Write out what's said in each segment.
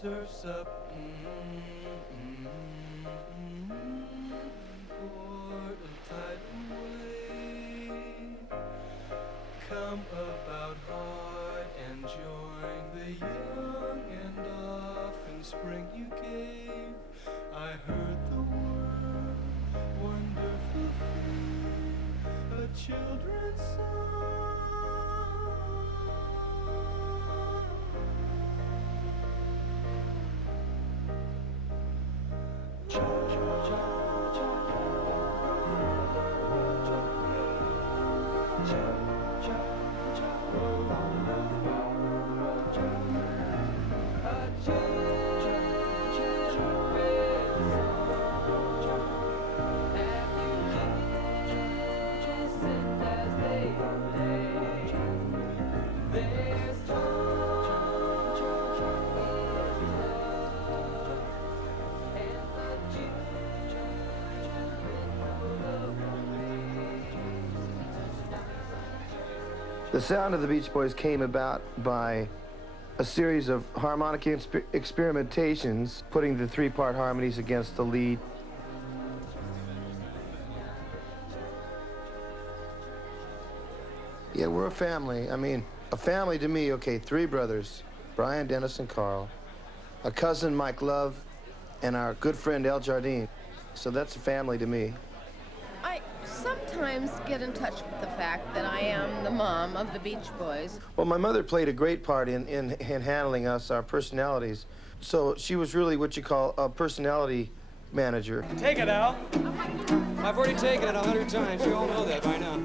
surf's up, port and tide away. Come about hard and join the young, and off in spring you gave. I heard the word, wonderful thing, a children's song. The sound of the Beach Boys came about by a series of harmonic experimentations, putting the three-part harmonies against the lead. Yeah, we're a family. I mean, a family to me, okay, three brothers, Brian, Dennis, and Carl, a cousin, Mike Love, and our good friend, El Jardine. So that's a family to me. I sometimes get in touch with the fact that I am the mom of the Beach Boys. Well, my mother played a great part in handling us, our personalities. So she was really what you call a personality manager. Take it, Al. I've already taken it 100 times. You all know that by now.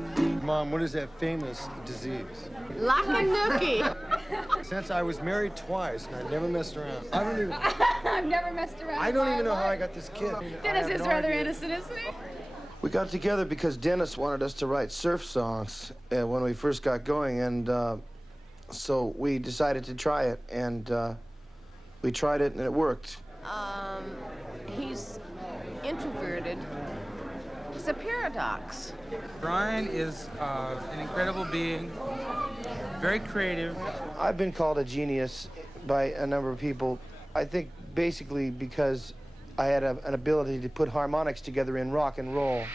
Mom, what is that famous disease? Lock and nookie. Since I was married twice and I never messed around. I don't even... I've never messed around. I don't even know how I got this kid. Dennis is rather innocent, isn't he? We got together because Dennis wanted us to write surf songs when we first got going, and so we decided to try it, and we tried it, and it worked. He's introverted. It's a paradox. Brian is an incredible being, very creative. I've been called a genius by a number of people. I think basically because I had an ability to put harmonics together in rock and roll.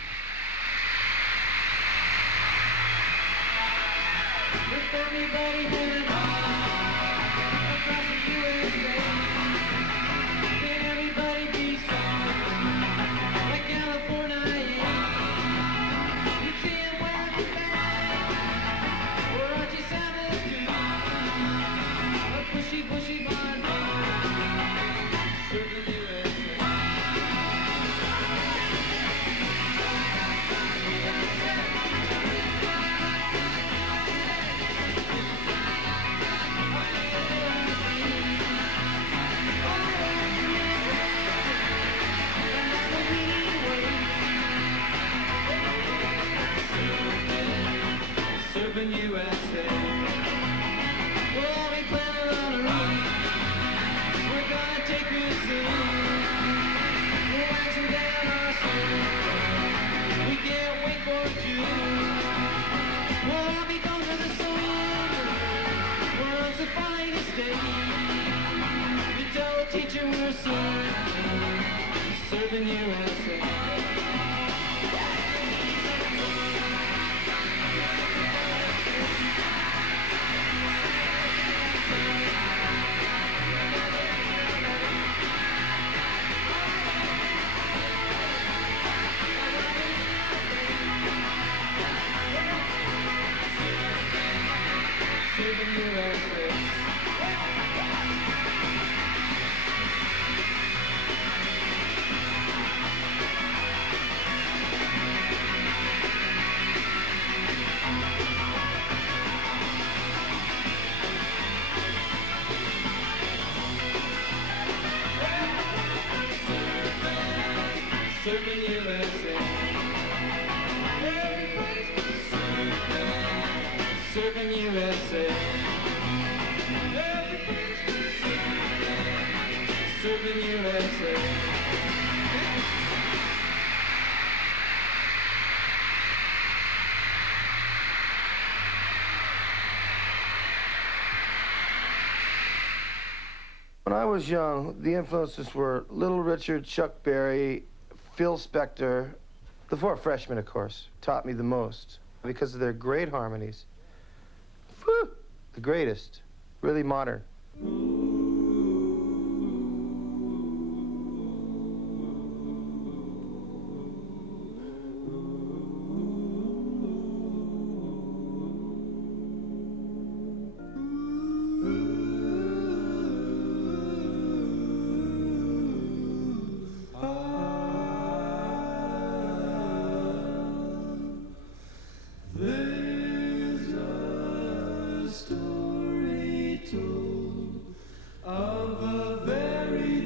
When I was young, the influences were Little Richard, Chuck Berry, Phil Spector. The Four Freshmen, of course, taught me the most because of their great harmonies. Whew, the greatest, really modern.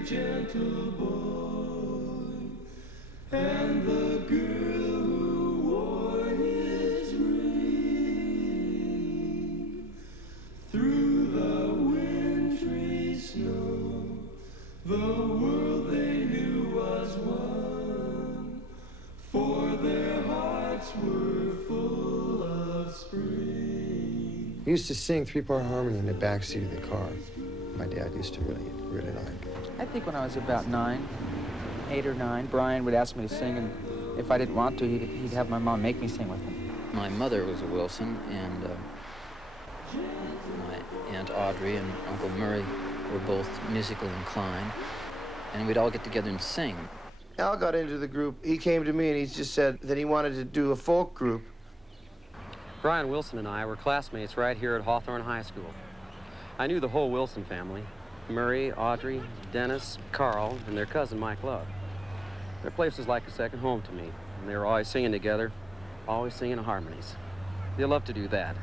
Gentle boy, and the girl who wore his ring. Through the wintry snow, the world they knew was one, for their hearts were full of spring. We used to sing three-part harmony in the backseat of the car. My dad used to really like. I think when I was about 8 or 9, Brian would ask me to sing, and if I didn't want to, he'd have my mom make me sing with him. My mother was a Wilson, and my Aunt Audrey and Uncle Murray were both musically inclined, and we'd all get together and sing. Al got into the group. He came to me and he just said that he wanted to do a folk group. Brian Wilson and I were classmates right here at Hawthorne High School. I knew the whole Wilson family. Murray, Audrey, Dennis, Carl, and their cousin Mike Love. Their place was like a second home to me, and they were always singing together, always singing harmonies. They loved to do that,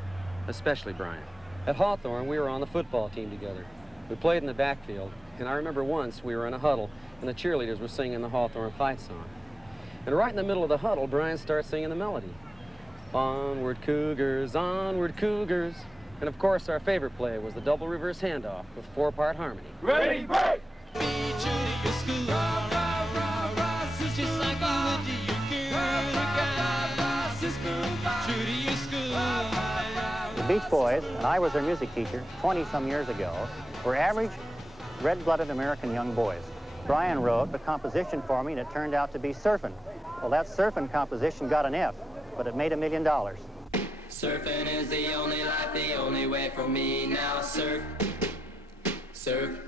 especially Brian. At Hawthorne, we were on the football team together. We played in the backfield, and I remember once we were in a huddle, and the cheerleaders were singing the Hawthorne fight song. And right in the middle of the huddle, Brian starts singing the melody. Onward Cougars, onward Cougars. And of course, our favorite play was the double reverse handoff with four-part harmony. Ready, break! The Beach Boys, and I was their music teacher 20-some years ago, were average, red-blooded American young boys. Brian wrote a composition for me, and it turned out to be Surfin'. Well, that Surfin' composition got an F, but it made $1 million. Surfing is the only life, the only way for me. Now surf, surf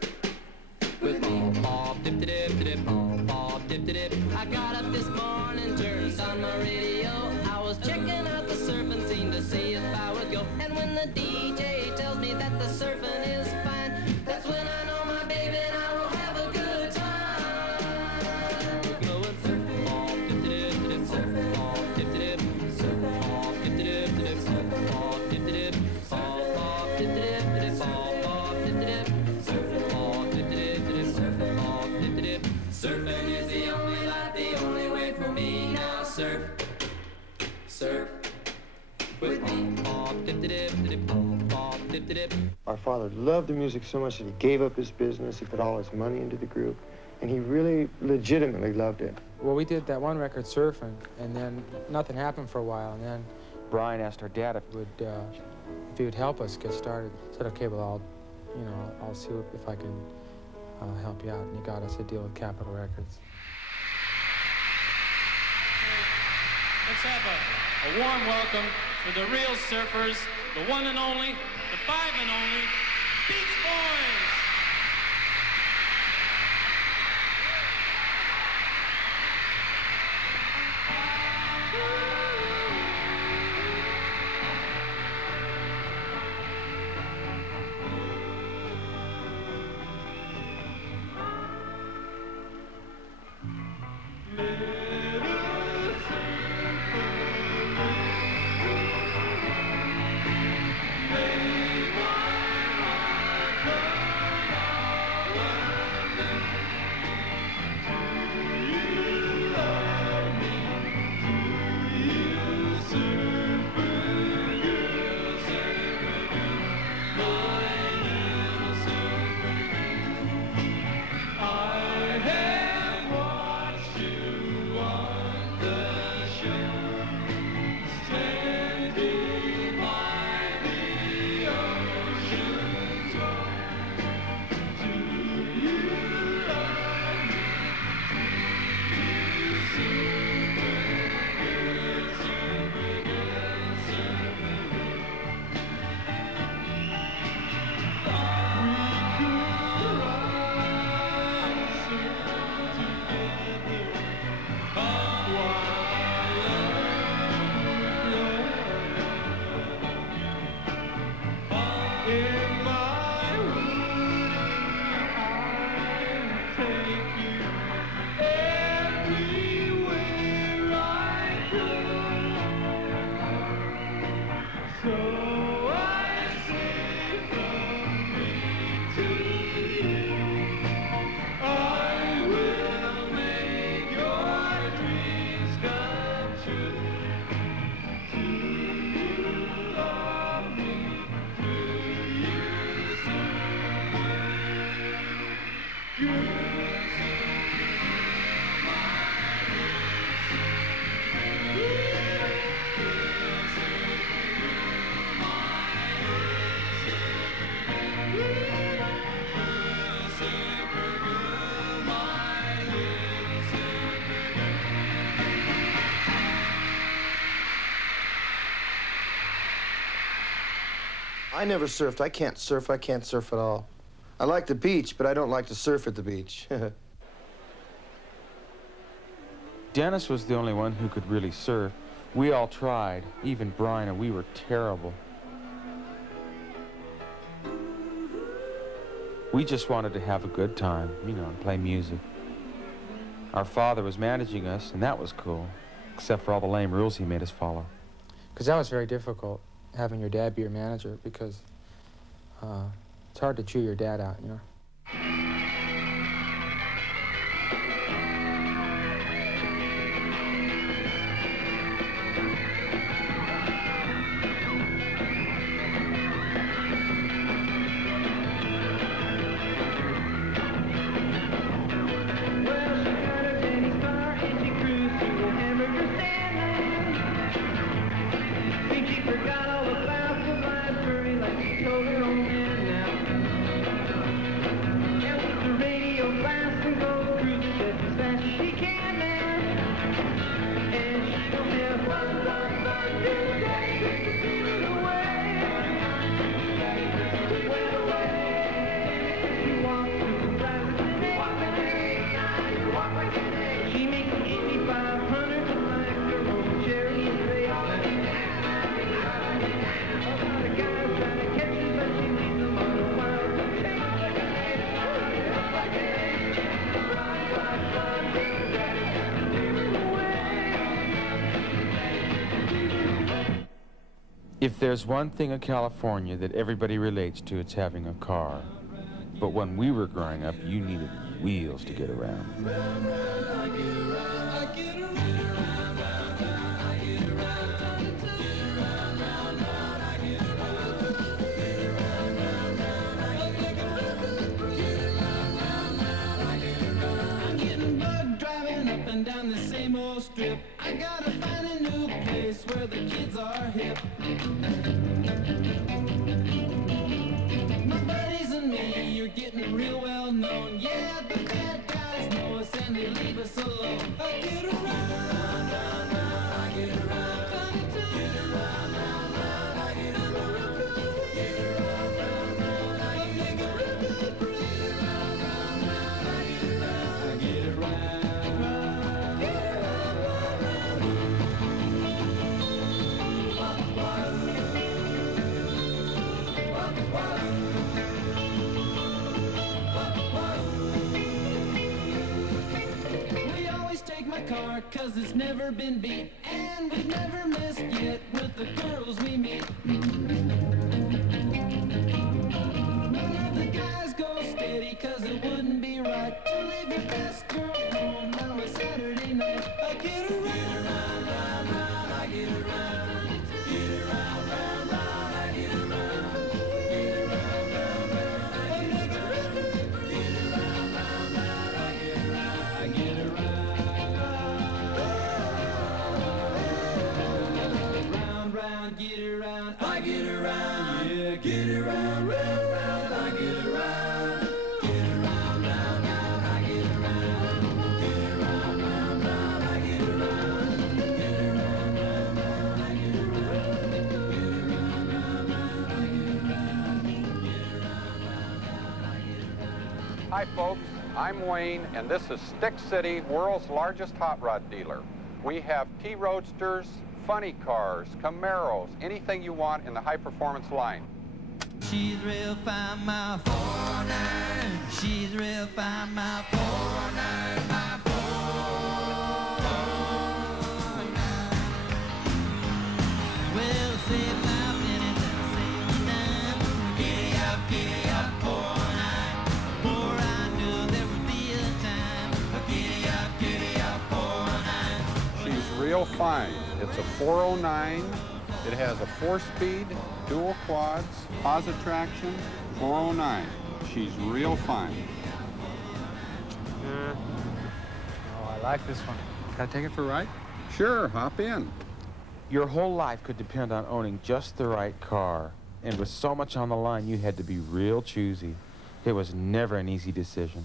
with me. Pop, dip, dip, dip, pop, pop, dip, dip. I got up this morning, turned on my radio. I was checking out the surfing scene to see if I would go. And when the DJ tells me that the surfing is fine, that's when I know my baby and I will have a good time. We're going surfing, pop, dip, dip, dip, surfing, pop, dip, dip, surfing, pop, dip, dip, dip, surfing, pop, dip, dip, pop, pop, dip, dip, dip, pop, pop, dip, dip, surfing, pop, dip, dip, dip, surfing, pop, dip, dip. Surfing is the only life, the only way for me. Now surf, surf with me. Pop, dip, dip, dip, pop, pop, dip, dip. Our father loved the music so much that he gave up his business. He put all his money into the group, and he really legitimately loved it. Well, we did that one record, Surfing, and then nothing happened for a while, and then Brian asked our dad if he would help us get started. I said, okay, well, I'll see if I can help you out, and he got us a deal with Capitol Records. Let's have a warm welcome for the real surfers, the one and only, the five and only, Beach Boys! I never surfed. I can't surf. I can't surf at all. I like the beach, but I don't like to surf at the beach. Dennis was the only one who could really surf. We all tried, even Brian, and we were terrible. We just wanted to have a good time, you know, and play music. Our father was managing us, and that was cool, except for all the lame rules he made us follow. Because that was very difficult, having your dad be your manager, because it's hard to chew your dad out, you know. If there's one thing in California that everybody relates to, it's having a car. But when we were growing up, you needed wheels to get around. Down the same old strip, I gotta find a new place where the kids are hip. My buddies and me, you're getting real well known. Yeah, the bad guys know us and they leave us alone. I get around, round, round, I get around, get around, round, round, I get around, get around, round, round, I get around, get around, round, round, I get around, I get around. We always take my car, cause it's never been beat, and we've never missed yet with the girls we meet. None of the guys go steady, cause it wouldn't be right to leave your best girl home on a Saturday night. I get around, round, round, round, I get around, get around, round, round, I get around, get around, round, round, I get around, get around, round, round, I get around, I get around, round, round, get around, I get around, yeah, get around, round, round, I get around, get around, round, round, I get around, get around, round, round, I get around, get around, round, round, I get around, get around, round, round, I get around. Hi folks, I'm Wayne and this is Stick City, world's largest hot rod dealer. We have T-Roadsters, funny cars, Camaros, anything you want in the high performance line. She's real fine, my 409. She's real fine, my 409, my 409. Well, save my pennies and save me dime. Giddy up, 409. For I knew there would be a time. Giddy up, 409. She's real fine. It's a 409. It has a 4-speed, dual quads, positive traction, 409. She's real fine. Oh, I like this one. Can I take it for a ride? Sure, hop in. Your whole life could depend on owning just the right car. And with so much on the line, you had to be real choosy. It was never an easy decision.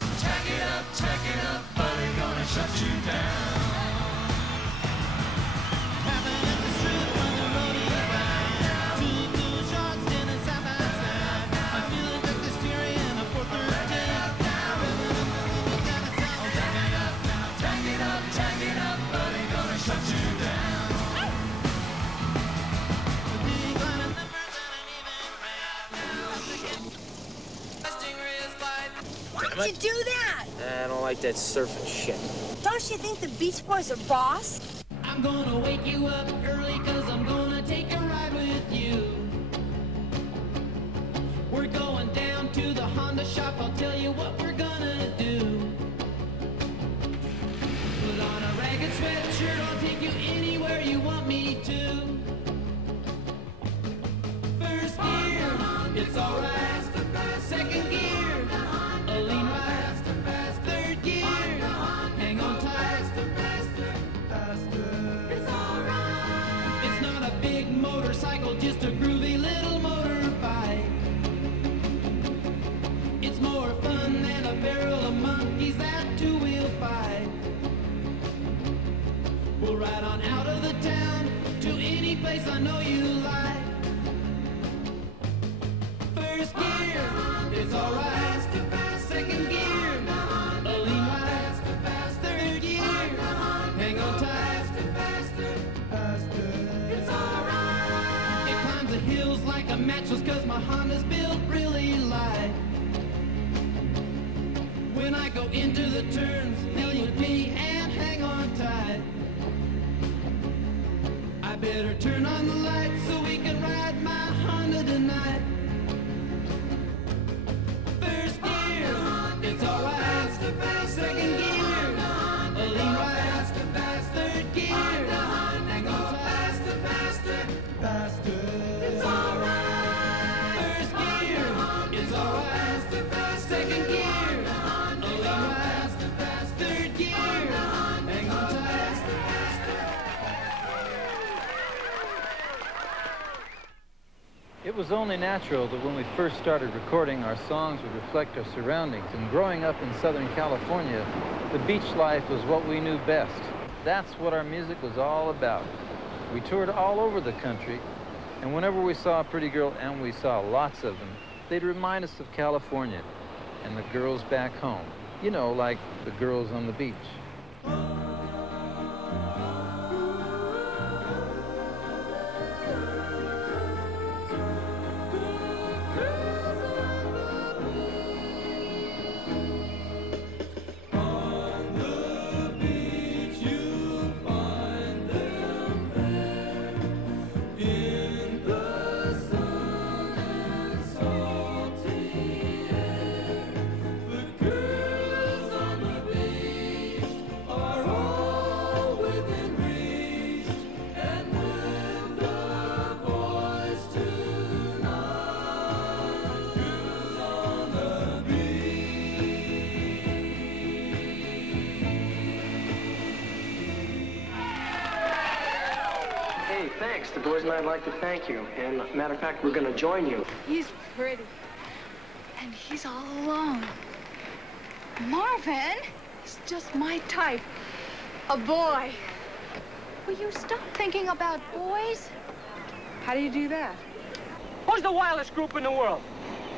Check it up, buddy, gonna shut you down. Happen at the strip on the rodeo ground. 2 blue shorts. Why'd you do that? I don't like that surfing shit. Don't you think the Beach Boys are boss? I'm gonna wake you up early, 'cause I'm gonna take a ride with you. We're going down to the Honda shop, I'll tell you what we're gonna do. Put on a ragged sweatshirt, I'll take you anywhere you want me to. First gear, it's alright. Second gear, a lean right. Third gear, hang on tight. It's alright. It's not a big motorcycle, just a groovy little motorbike. It's more fun than a barrel of monkeys that two-wheel fight. We'll ride on out of the town to any place I know you like. First gear, it's alright. Second gear, a lean right. Third gear, hang on tight. It's alright. It climbs the hills like a mattress, 'cause my Honda's built really light. When I go into the turns, kneel with me and hang on tight. I better turn on the lights so we can ride my Honda tonight. First gear, it's alright. Second gear, a lean right. Third gear, hang on tight. It's alright. First gear, it's alright. Second gear, a lean right. Third gear, hang on tight. It was only natural that when we first started recording, our songs would reflect our surroundings. And growing up in Southern California, the beach life was what we knew best. That's what our music was all about. We toured all over the country, and whenever we saw a pretty girl, and we saw lots of them, they'd remind us of California and the girls back home. You know, like the girls on the beach. Thanks. The boys and I'd like to thank you. And matter of fact, we're going to join you. He's pretty. And he's all alone. Marvin, he's just my type. A boy. Will you stop thinking about boys? How do you do that? Who's the wildest group in the world?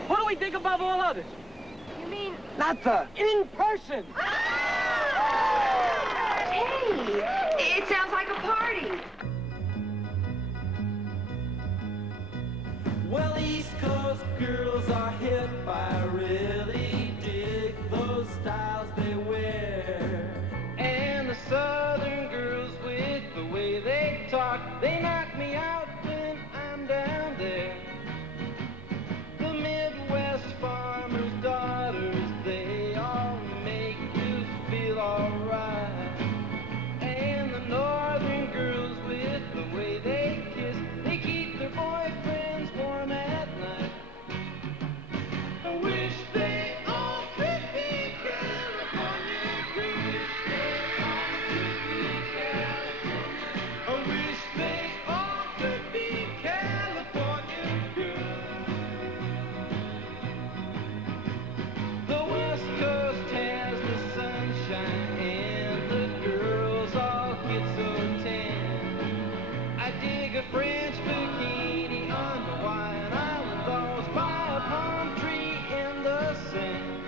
What do we think above all others? You mean... Not the in person. Hey, it sounds like a party. Well, East Coast girls are hip. I really dig those styles they wear. And the Southern girls, with the way they talk, they knock me out when I'm down there. The Midwest farmers' daughters, they all make you feel alright. And the Northern girls, with the way they kiss, they keep their boyfriends warm at night. I wish they all could be California girls. I wish they all could be California girls. The West Coast has the sunshine and the girls all get so tan. I dig a French bikini on Hawaiian Islands, always by a palm tree in the sand.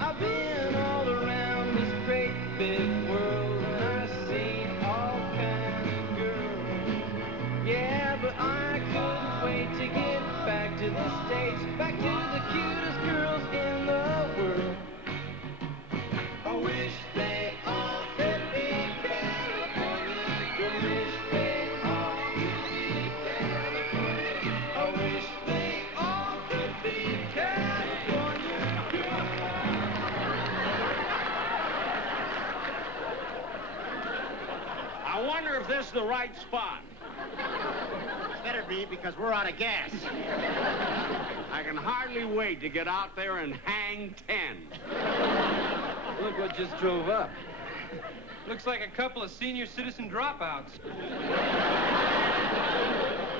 I've been all around this great big world and I've seen all kinds of girls. Yeah, but I couldn't wait to get back to the States, back to the cutest girls in the world. this the right spot? Better be, because we're out of gas. I can hardly wait to get out there and hang 10. Look what just drove up. Looks like a couple of senior citizen dropouts.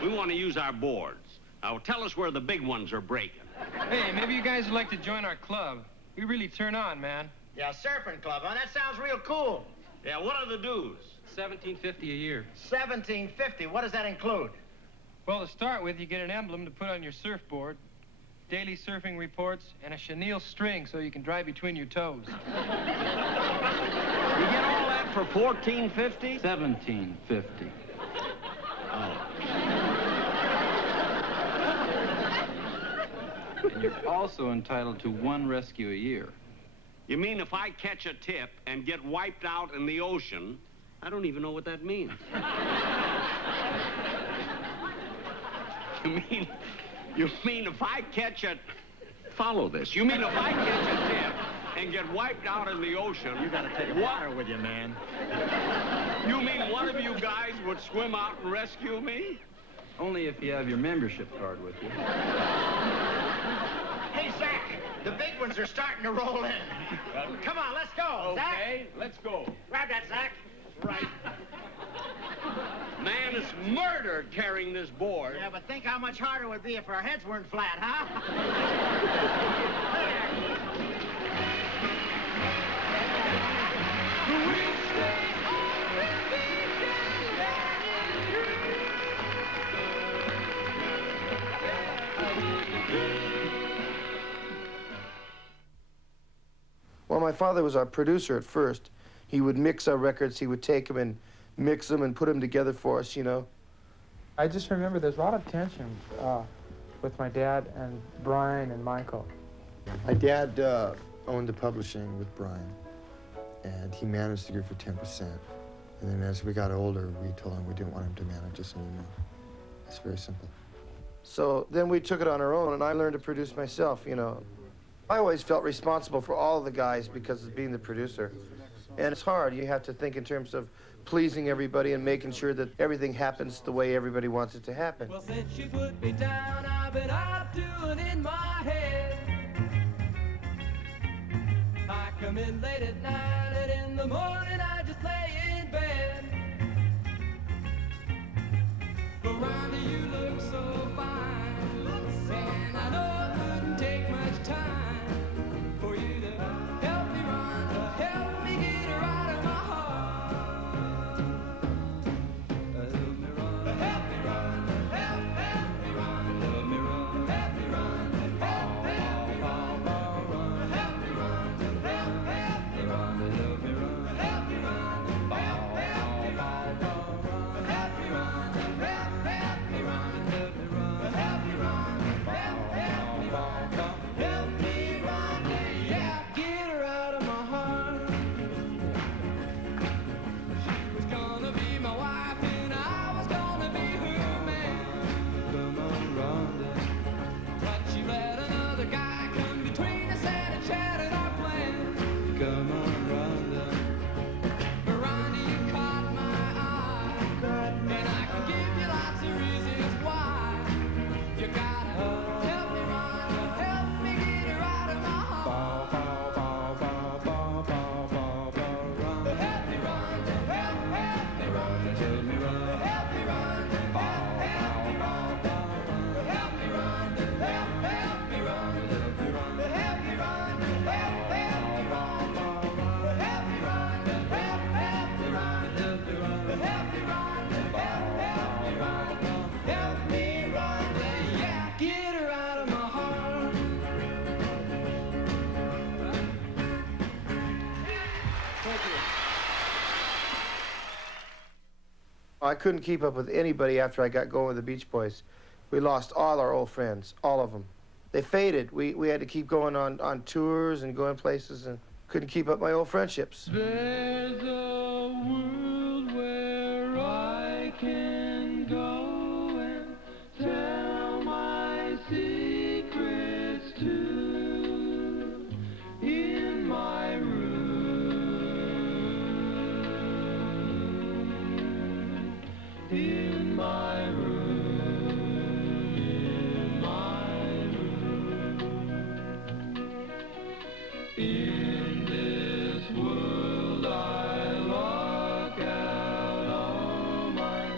We want to use our boards. Now, tell us where the big ones are breaking. Hey, maybe you guys would like to join our club. We really turn on, man. Yeah, surfing club, huh? That sounds real cool. Yeah, what are the dues? $17.50 a year. $17.50. What does that include? Well, to start with, you get an emblem to put on your surfboard, daily surfing reports, and a chenille string so you can dry between your toes. You get all that for $14.50? $17.50. Oh. And you're also entitled to one rescue a year. You mean if I catch a tip and get wiped out in the ocean, I don't even know what that means. You mean if I catch a... Follow this. You mean if I catch a tip and get wiped out in the ocean... You gotta take a water with you, man. You mean one of you guys would swim out and rescue me? Only if you have your membership card with you. Hey, Zach, the big ones are starting to roll in. Come on, let's go, Zach. Okay, let's go. Grab that, Zach. Right. Man, it's murder carrying this board. Yeah, but think how much harder it would be if our heads weren't flat, huh? Well, my father was our producer at first. He would mix our records. He would take them and mix them and put them together for us, you know. I just remember there's a lot of tension with my dad and Brian and Michael. My dad owned the publishing with Brian, and he managed the group for 10%. And then as we got older, we told him we didn't want him to manage us anymore. It's very simple. So then we took it on our own, and I learned to produce myself, you know. I always felt responsible for all the guys because of being the producer. And it's hard. You have to think in terms of pleasing everybody and making sure that everything happens the way everybody wants it to happen. Well, since you put me down, I've been out doing in my head. I come in late at night, and in the morning I just lay in bed. Around you look so fine, and I know it wouldn't take much time for you to help me run, to help me get her out of my heart. Help me run, help me run, help me run, help me run, help me run, help me run, help me run, help me run, help me run, help me run, help me run, yeah, get her out of my heart. She was gonna be my wife and I was gonna be her man. Come on, Rhonda. But she let another guy come between us and it shattered our plans. Come on, Rhonda. Rhonda, you caught my eye, and I can give you lots of reasons why. You gotta help me, Rhonda, help me get her out of my heart. Help me, Rhonda, help me, Rhonda, help me, Rhonda, help me, Rhonda, help me, Rhonda, help me, Rhonda, help me, Rhonda, help me, Rhonda, help me, Rhonda, help me, Rhonda, help me, Rhonda, help me, Rhonda, help me, Rhonda, help me, Rhonda, help me, Rhonda, yeah, get her out of my heart. Thank you. I couldn't keep up with anybody after I got going with the Beach Boys. We lost all our old friends, all of them. They faded. We had to keep going on tours and going places and couldn't keep up my old friendships. There's a world where I can go and tell my secrets to in my room. in my room, in my room. In this world I lock out all my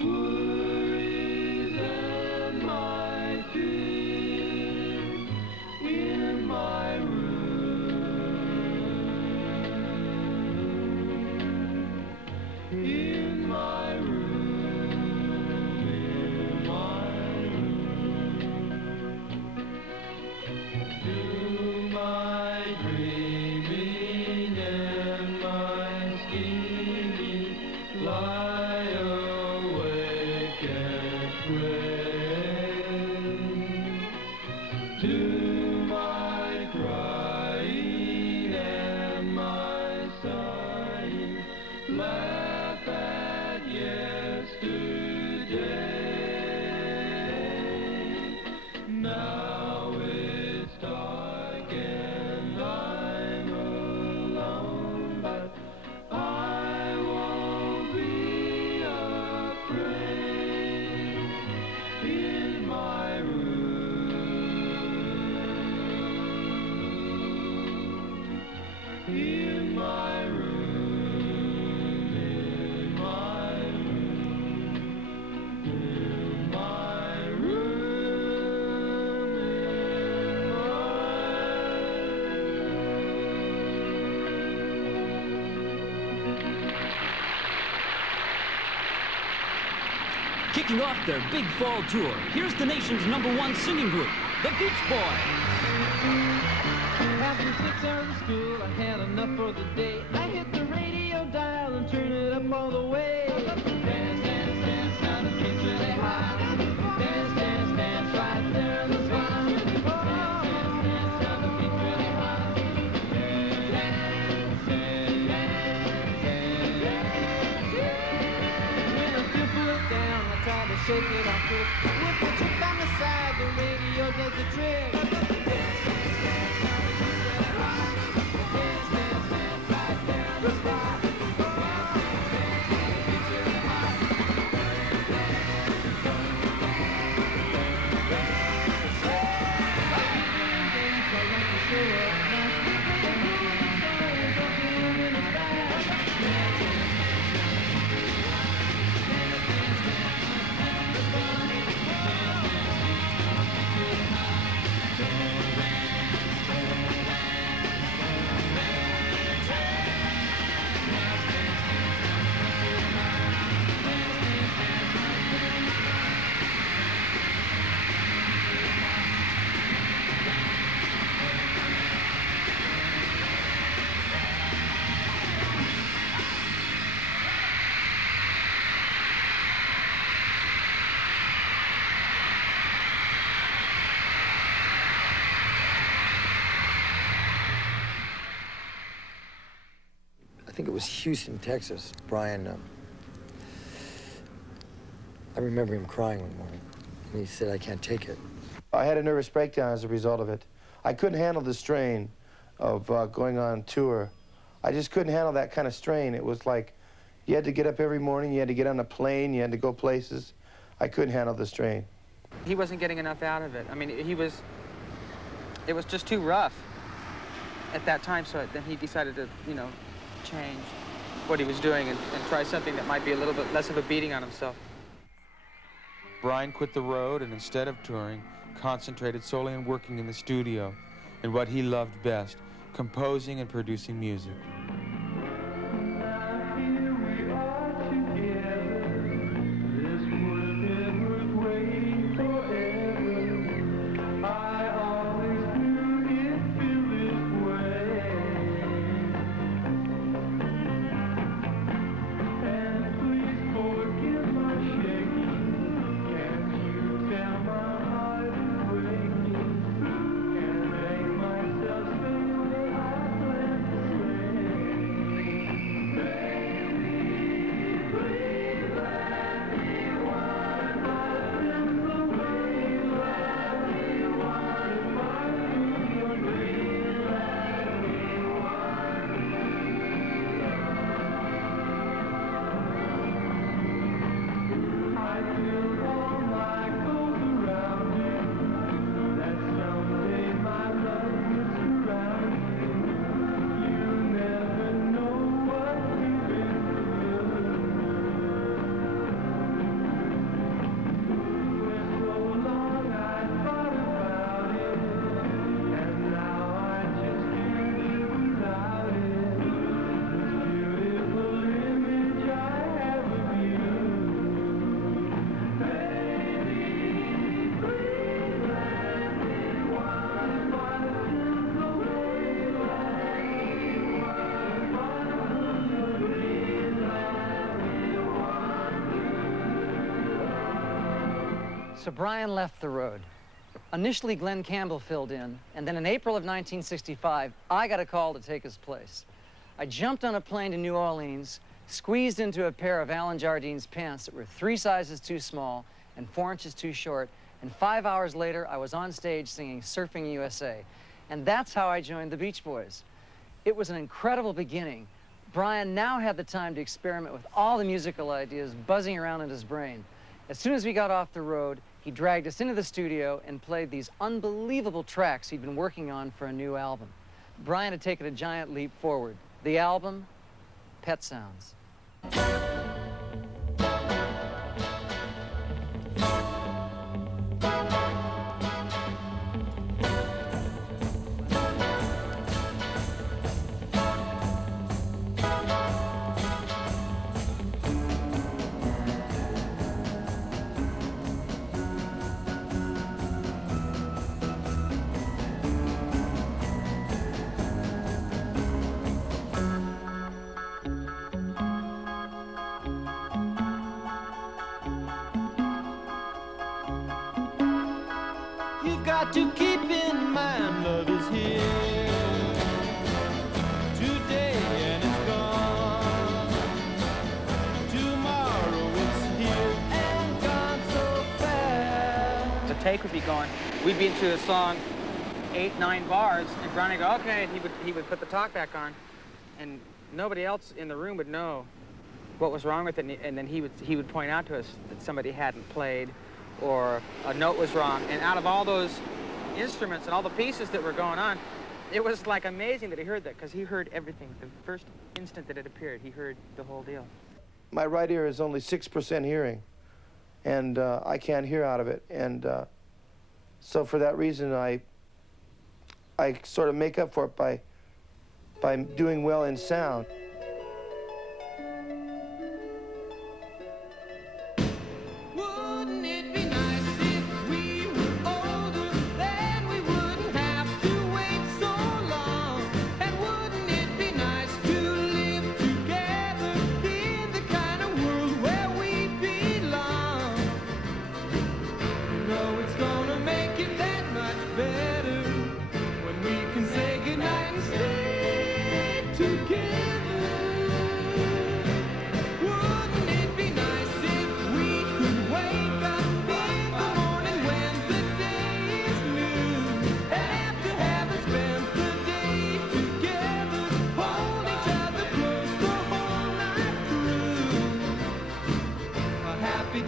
worries and my fears in my room, in my room, in my room. Do my dreaming and my scheming lie awake and pray. Do my crying and my sighing laugh at yesterday. Now it's dark and I'm alone, but I won't be afraid in my room, in my room, in my room, in my room. Kicking off their big fall tour, here's the nation's #1 singing group, the Beach Boys. After 6 hours of school, I had enough for the day. I hit the radio dial and turned it up all the way. Dance, dance, dance, now the beat's really hot. Dance, dance, dance, right there in the spot. Dance, dance, dance, now the beat's really hot. Dance, dance, dance, dance, dance. When I still put down, I try to shake it off quick. With the chick on the side, the radio does the trick. Dance, dance, dance, now the beat's really hot. Dance, dance, dance, right there in the spot. Dance, dance, dance, now the beat's really hot. I think it was Houston, Texas. Brian, I remember him crying one morning. And he said, I can't take it. I had a nervous breakdown as a result of it. I couldn't handle the strain of going on tour. I just couldn't handle that kind of strain. It was like you had to get up every morning, you had to get on a plane, you had to go places. I couldn't handle the strain. He wasn't getting enough out of it. I mean, it was just too rough at that time, so then he decided to, you know, change what he was doing and try something that might be a little bit less of a beating on himself. Brian quit the road and instead of touring, concentrated solely on working in the studio and what he loved best, composing and producing music. Myself say what I plan to say. So Brian left the road. Initially, Glenn Campbell filled in, and then in April of 1965, I got a call to take his place. I jumped on a plane to New Orleans, squeezed into a pair of Alan Jardine's pants that were 3 sizes too small and 4 inches too short, and 5 hours later, I was on stage singing Surfing USA. And that's how I joined the Beach Boys. It was an incredible beginning. Brian now had the time to experiment with all the musical ideas buzzing around in his brain. As soon as we got off the road, he dragged us into the studio and played these unbelievable tracks he'd been working on for a new album. Brian had taken a giant leap forward. The album, Pet Sounds. Got to keep in mind love is here today and it's gone. Tomorrow it's here and gone so fast. The take would be going. We'd be into a song 8, 9 bars, and Brian would go, okay, and he would put the talk back on, and nobody else in the room would know what was wrong with it, and then he would point out to us that somebody hadn't played, or a note was wrong. And out of all those instruments and all the pieces that were going on, it was like amazing that he heard that, because he heard everything. The first instant that it appeared, he heard the whole deal. My right ear is only 6% hearing, and I can't hear out of it. And so for that reason, I sort of make up for it by doing well in sound.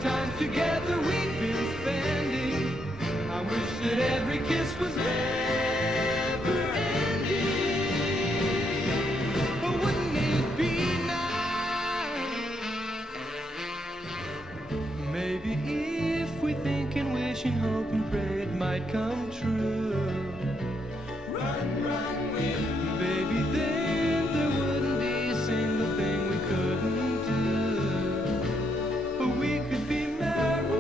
Times together we've been spending. I wish that every kiss was never ending. But wouldn't it be nice? Maybe if we think and wish and hope and pray it might come true. Run, run, will, baby, then there wouldn't be a single thing we couldn't do. But we could be married,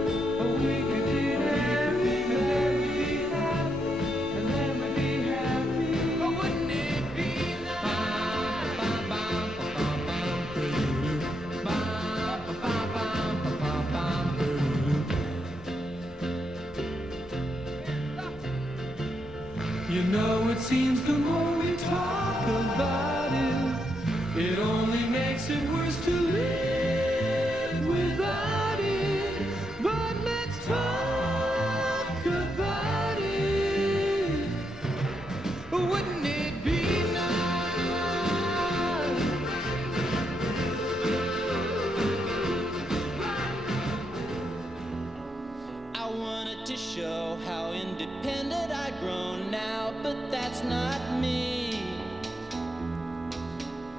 or we could be happy, and then we'd be happy, and then we'd be happy. But wouldn't it be nice? You know, it seems the more we talk about it, it only makes it worse to live without it. But let's talk about it. Wouldn't it be nice? I wanted to show how independent I've grown now, but that's not me.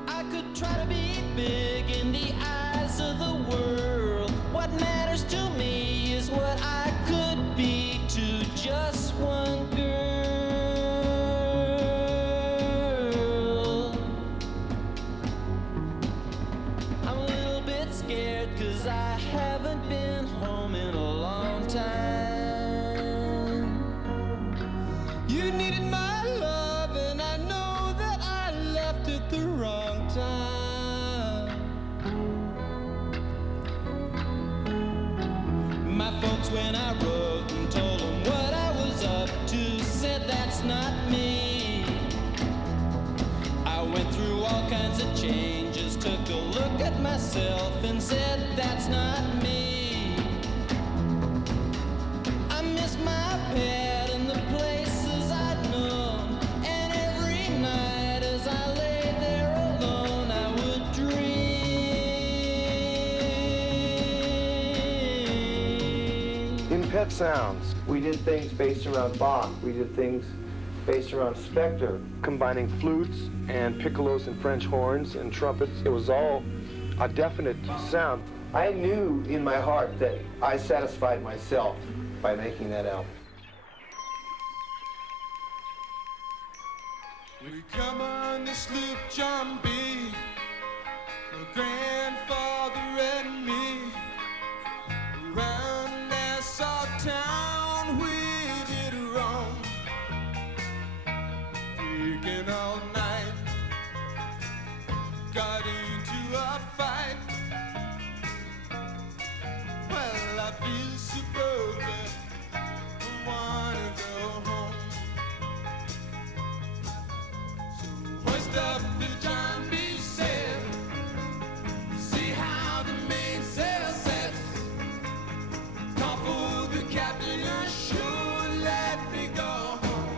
I could try to be big in the eyes of the world. What matters to me is what I could be to just one girl. I'm a little bit scared 'cause I haven't been home in a long time. You needed my love and I know that I left at the wrong time. My folks when I wrote at myself and said, that's not me. I miss my pet and the places I'd known, and every night as I lay there alone, I would dream. In Pet Sounds, we did things based around Bach. We did things based around Spector, combining flutes and piccolos and French horns and trumpets. It was all a definite sound. I knew in my heart that I satisfied myself by making that album. We come on the sloop, John B., my grandfather and me, around Nassau town we did roam, drinking all night, got into a fight. Well, I feel so broken, I wanna go home. Hoist up the John B. sail, see how the mainsail sets. Call for the captain, sure let me go home.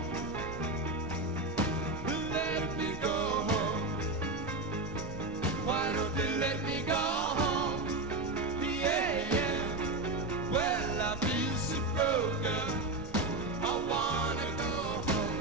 Let me go home. Why don't they let me go home? Yeah, yeah. Well, I feel so broken, I wanna go home.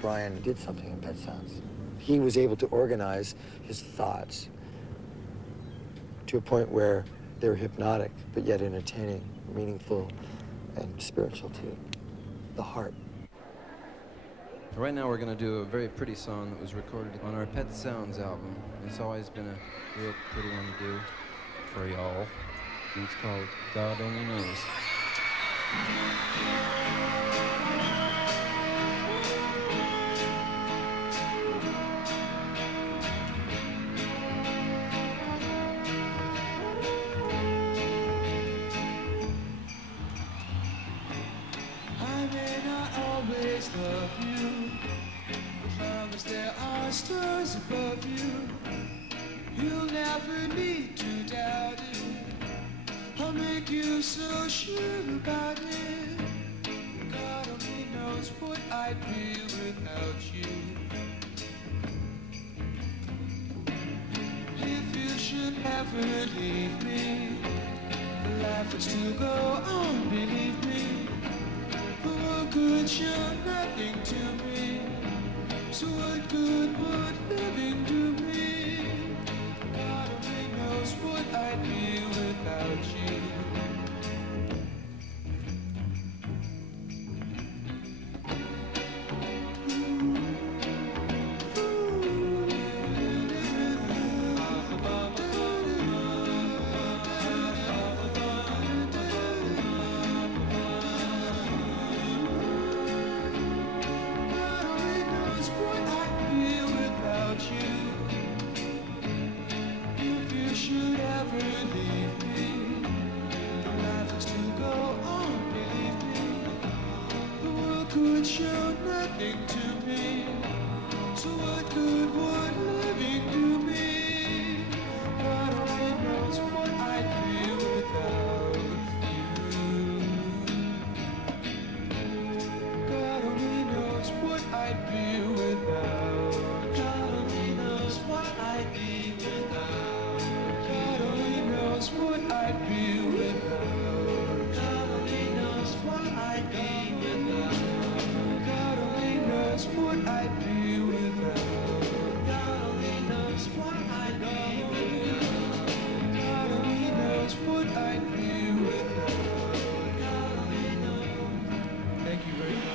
Brian did something in Pet Sounds. He was able to organize his thoughts to a point where they were hypnotic, but yet entertaining, meaningful, and spiritual too. The heart. Right now we're going to do a very pretty song that was recorded on our Pet Sounds album. It's always been a real pretty one to do for y'all. And it's called God Only Knows. I may not always love you, as long as there are stars above you. You'll never need to doubt it. I'll make you so sure about it. God only knows what I'd be without you. If you should ever leave me, life would still go on, believe me. The world could show nothing to me, so what good would living do me? God only knows what I'd be without you. God only knows what I'd be without you. I'd be without. God only knows what I'd be without. God only knows what I'd be without. God only knows what I'd be without. God only knows what I'd be without. God only knows. Thank you very much.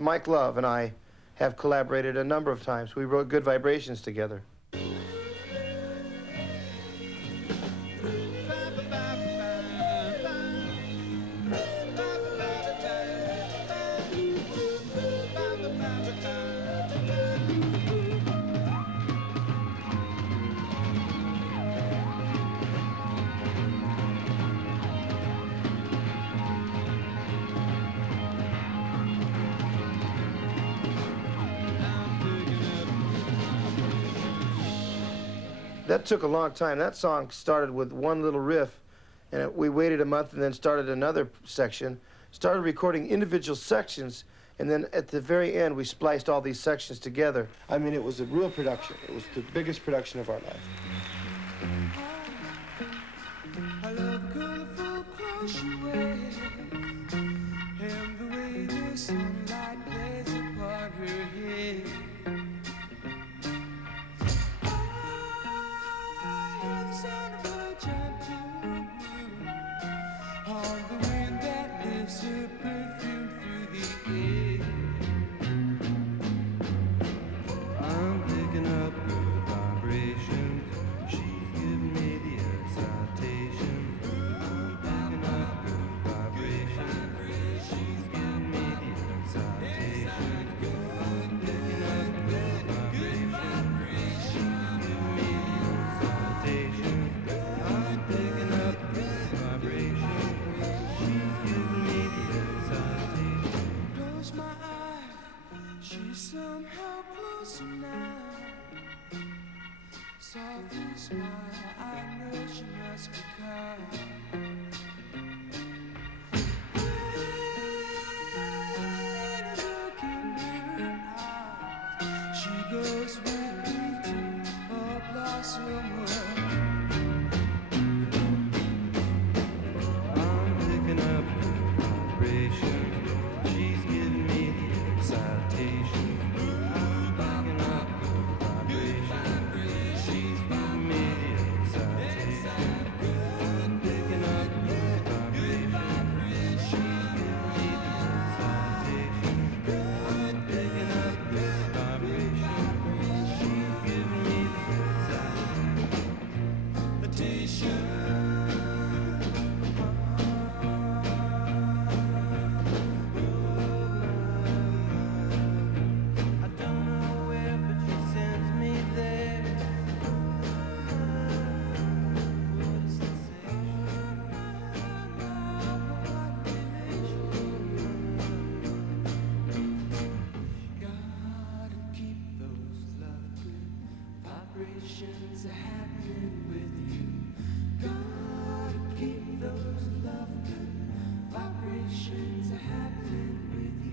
Mike Love and I have collaborated a number of times. We wrote Good Vibrations together. That took a long time. That song started with one little riff, and we waited a month and then started another section, started recording individual sections, and then at the very end, we spliced all these sections together. I mean, it was a real production. It was the biggest production of our life. I love colorful crochet and the way the sunlight plays upon her head. I hear the sound of her gentle on the wind that lifts her perfume through the air. I'm picking up good vibrations. She's giving me the excitation. I'm picking up good vibrations. She's giving me the excitation. I'm picking up good vibrations. She's giving me the excitation. I'm picking up good vibrations. She's giving me the excitation. Close my eyes, she's somehow closer now. Softly smile, I know she must be kind. When I look in her eyes, she goes with me to a blossom world. I'm picking up good vibrations. She's giving me the excitation. I'm picking up good vibrations. She's giving me the excitation. I'm picking up good vibrations. She's giving me the excitation. I'm picking up good vibrations. She's giving me the excitation. I don't know where, but she sends me there. What a sensation. Gotta keep those lovely vibrations happening with you. Gotta keep those lovely vibrations happening with you.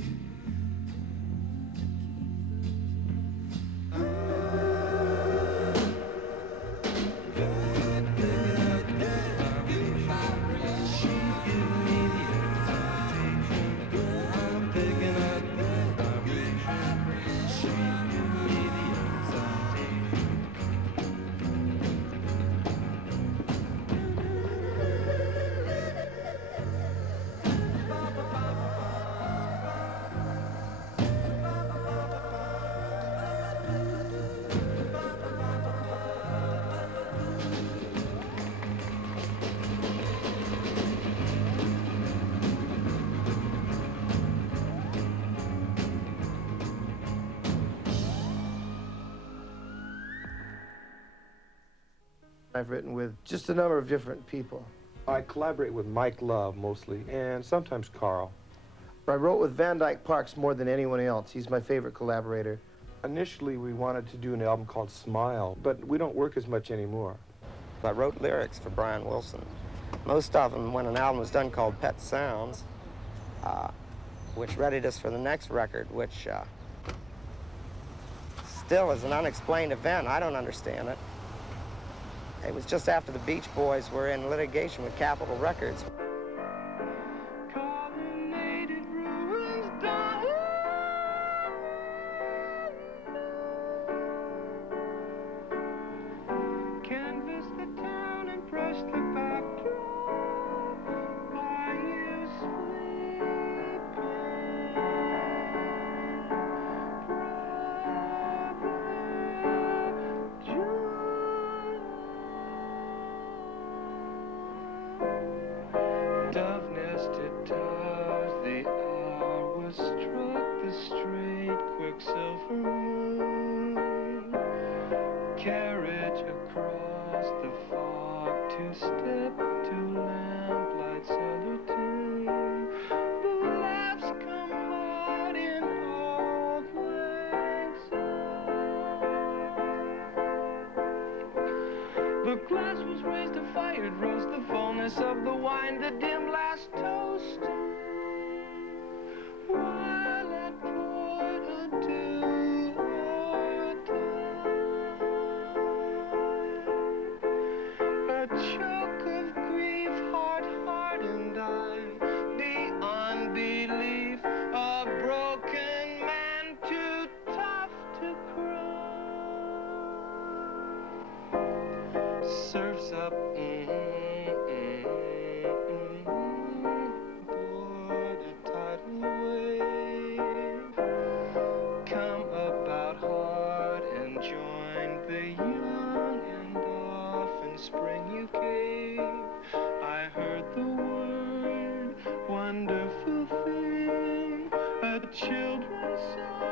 I've written with just a number of different people. I collaborate with Mike Love mostly, and sometimes Carl. I wrote with Van Dyke Parks more than anyone else. He's my favorite collaborator. Initially, we wanted to do an album called Smile, but we don't work as much anymore. I wrote lyrics for Brian Wilson. most of them, when an album was done called Pet Sounds, which readied us for the next record, which still is an unexplained event. I don't understand it. It was just after the Beach Boys were in litigation with Capitol Records. Canvas the town and brush the backdrop. Are you sleeping? Dove-nested towers, the hour was struck, the straight quicksilver moon. Carriage across the fog, two-step to lamplight solitude. The laughs come out in old lang syne. The glass was raised to fire, it rose the fullness of the wine, the dim last toast. While it poured unto our a choke of grief, heart hardened I, the unbelief, a broken man too tough to cry. Surfs up, board a tidal wave, come about hard and join the young, and off in spring you gave. I heard the word, wonderful thing, a children's song.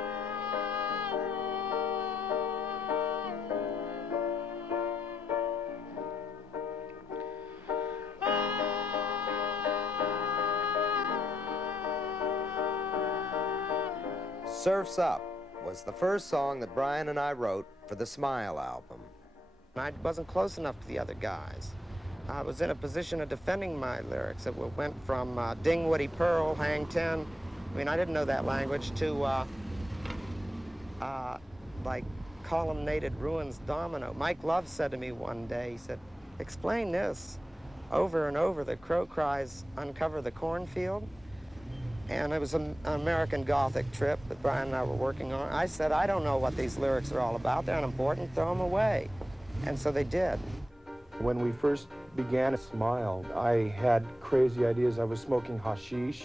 Surf's Up was the first song that Brian and I wrote for the Smile album. I wasn't close enough to the other guys. I was in a position of defending my lyrics. It went from Ding Woody Pearl, Hang Ten, I mean, I didn't know that language, to like columnated ruins domino. Mike Love said to me one day, he said, explain this. Over and over, the crow cries, uncover the cornfield. And it was an American Gothic trip that Brian and I were working on. I said, I don't know what these lyrics are all about. They're unimportant, throw them away. And so they did. When we first began Smile, I had crazy ideas. I was smoking hashish.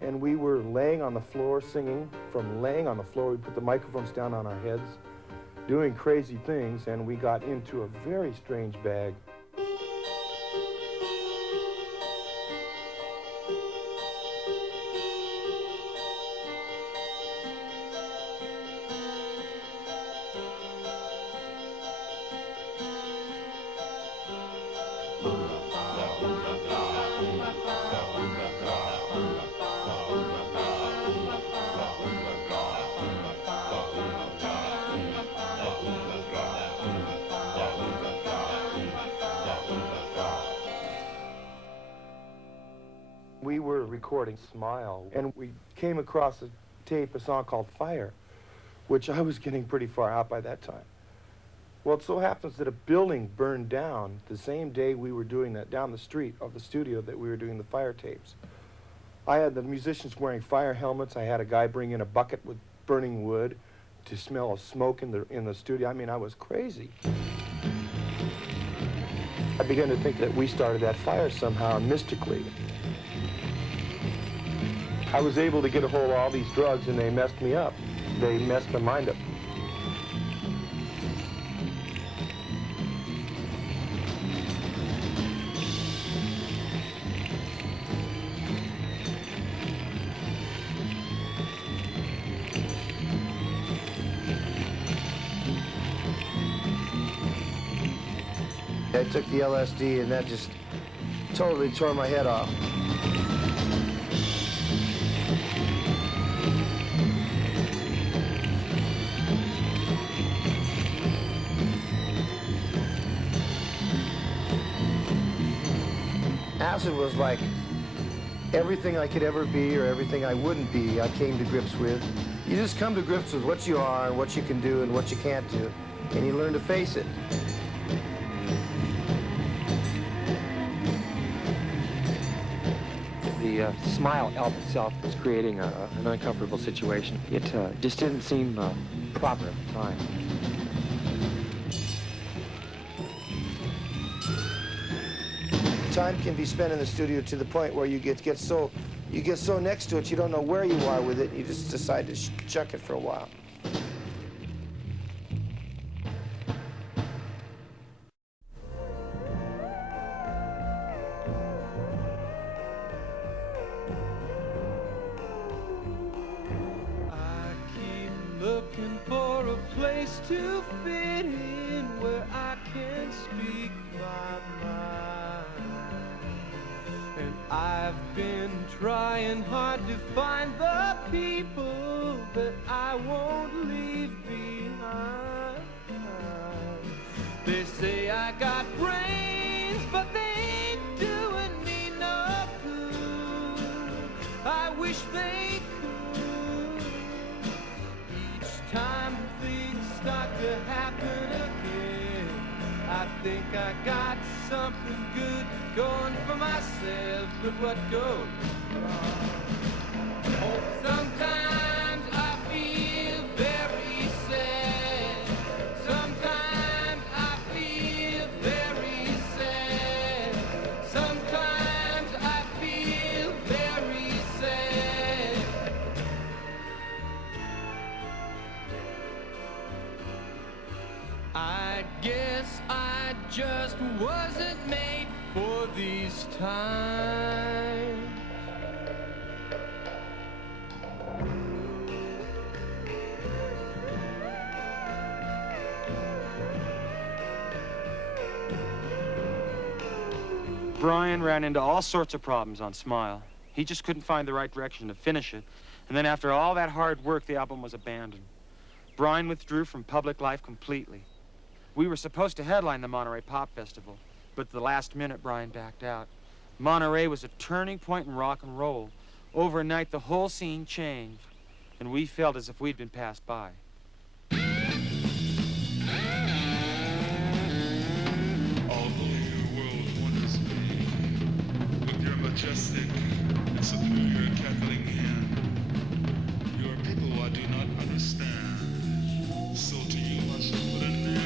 And we were laying on the floor singing. From laying on the floor, we put the microphones down on our heads, doing crazy things, and we got into a very strange bag. We were recording Smile, and we came across a tape, a song called Fire, which I was getting pretty far out by that time. Well, it so happens that a building burned down the same day we were doing that, down the street of the studio that we were doing the Fire tapes. I had the musicians wearing fire helmets. I had a guy bring in a bucket with burning wood to smell of smoke in the studio. I mean, I was crazy. I began to think that we started that fire somehow mystically. I was able to get a hold of all these drugs, and they messed me up. They messed my mind up. I took the LSD, and that just totally tore my head off. Acid was like everything I could ever be or everything I wouldn't be, I came to grips with. You just come to grips with what you are and what you can do and what you can't do, and you learn to face it. The Smile album itself was creating an uncomfortable situation. It just didn't seem proper at the time. Time can be spent in the studio to the point where you get so next to it you don't know where you are with it. You just decide to chuck it for a while. Looking for a place to fit in where I can speak my mind. And I've been trying hard to find the people that I won't leave behind. They say I got brains, but they ain't doing me no good. I wish they could. Each time things start to happen again, I think I got something good going for myself, but what goes wrong? Sometimes I feel very sad. Sometimes I feel very sad. Sometimes I feel very sad. I guess I just wasn't made for these times. Brian ran into all sorts of problems on Smile. He just couldn't find the right direction to finish it. And then after all that hard work, the album was abandoned. Brian withdrew from public life completely. We were supposed to headline the Monterey Pop Festival, but at the last minute, Brian backed out. Monterey was a turning point in rock and roll. Overnight, the whole scene changed, and we felt as if we'd been passed by. Majestic and superior cackling hand. You are people I do not understand. So to you I shall put an end.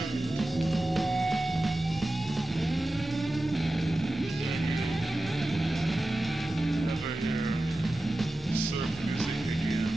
Never hear surf music again.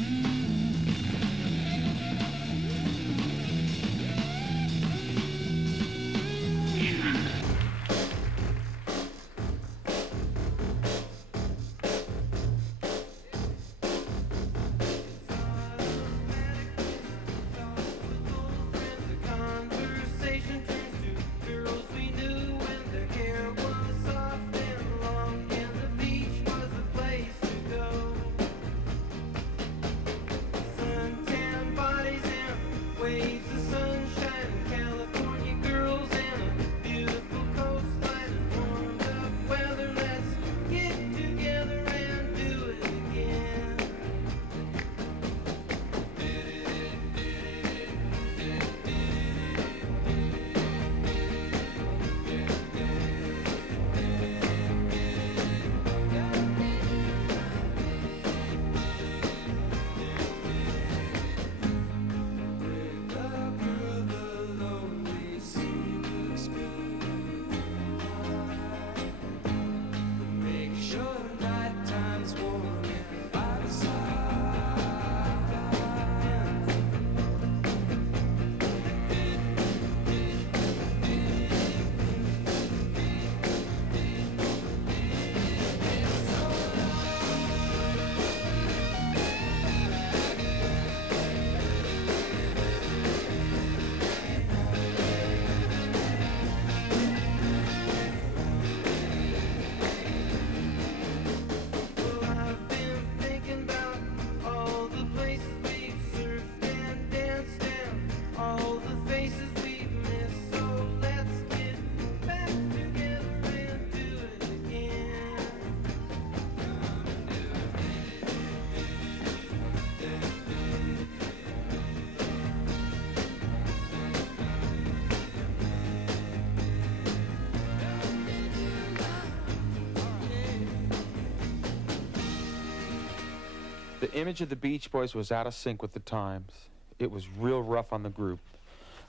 The image of the Beach Boys was out of sync with the times. It was real rough on the group.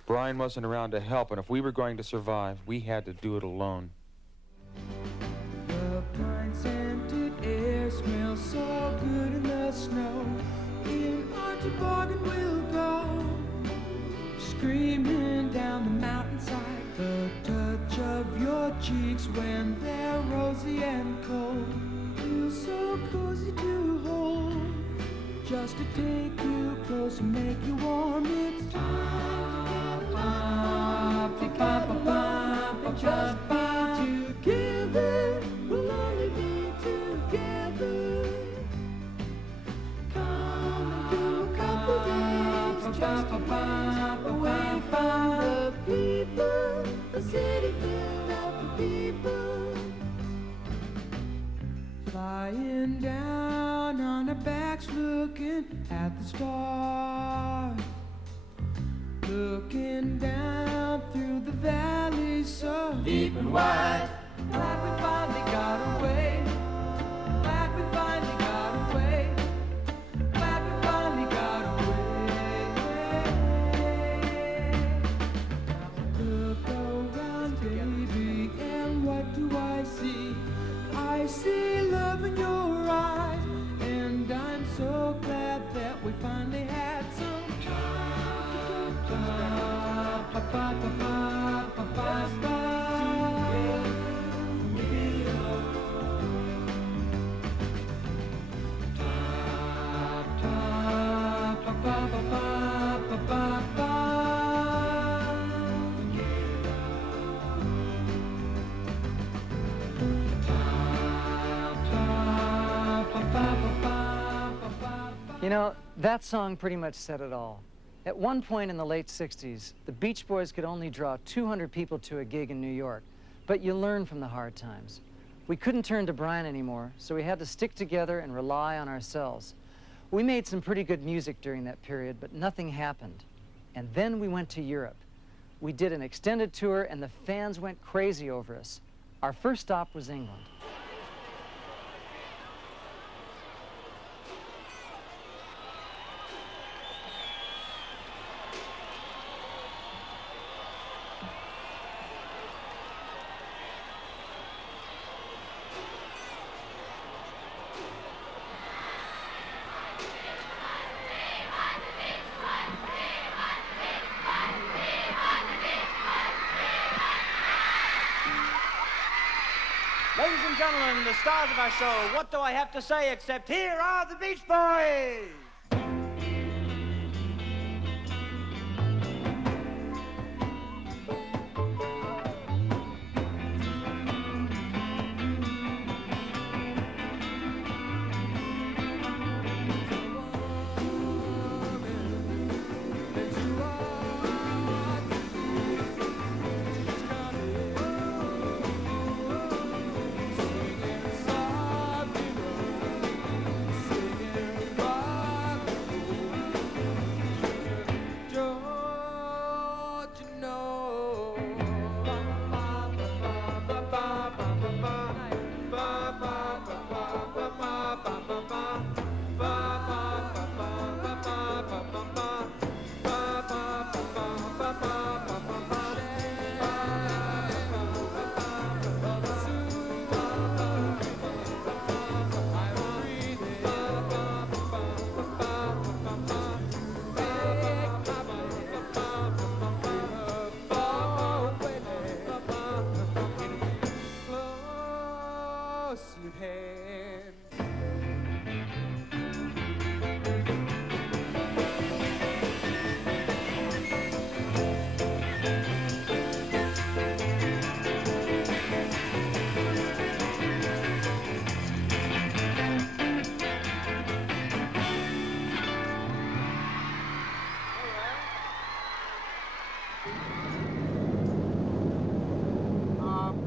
Brian wasn't around to help, and if we were going to survive, we had to do it alone. The pine-scented air smells so good in the snow. In our toboggan we'll go, screaming down the mountainside. The touch of your cheeks when they're rosy and cold feels so cozy to hold. Just to take you close and make you warm. It's time to get and just be together. We'll only be together. Come and do a couple days just to get away from the people. A city filled up with people. Flying down on our backs, looking at the stars. Looking down through the valleys so deep and wide. Glad we finally got away. Glad we finally got away. Glad we finally got away. Look around, baby, and what do I see? I see love in your eyes, and I'm so glad that we finally had some time. You know, that song pretty much said it all. At one point in the late 60s, the Beach Boys could only draw 200 people to a gig in New York, but you learn from the hard times. We couldn't turn to Brian anymore, so we had to stick together and rely on ourselves. We made some pretty good music during that period, but nothing happened. And then we went to Europe. We did an extended tour, and the fans went crazy over us. Our first stop was England. Ladies and gentlemen, the stars of our show, what do I have to say except here are the Beach Boys!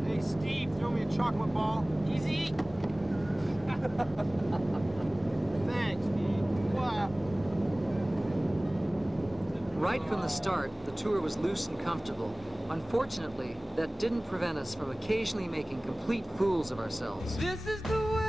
Hey, Steve, throw me a chocolate ball. Easy. Thanks, Steve. Wow. Right from the start, the tour was loose and comfortable. Unfortunately, that didn't prevent us from occasionally making complete fools of ourselves. This is the way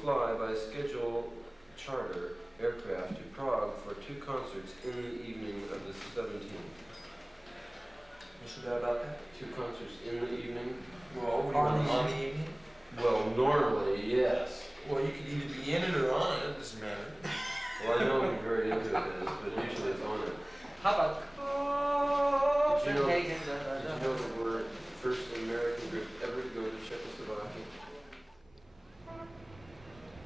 fly by schedule charter aircraft to Prague for 2 concerts in the evening of the 17th. What's that about that? 2 concerts in the evening. Well, what do you want, on the evening? Well, normally, yes. Well, you could either be in it or on it. It doesn't matter. Well, I know I'm very into it, but usually it's on it. How about Did you know that we're the first American group ever to go to Czechoslovakia?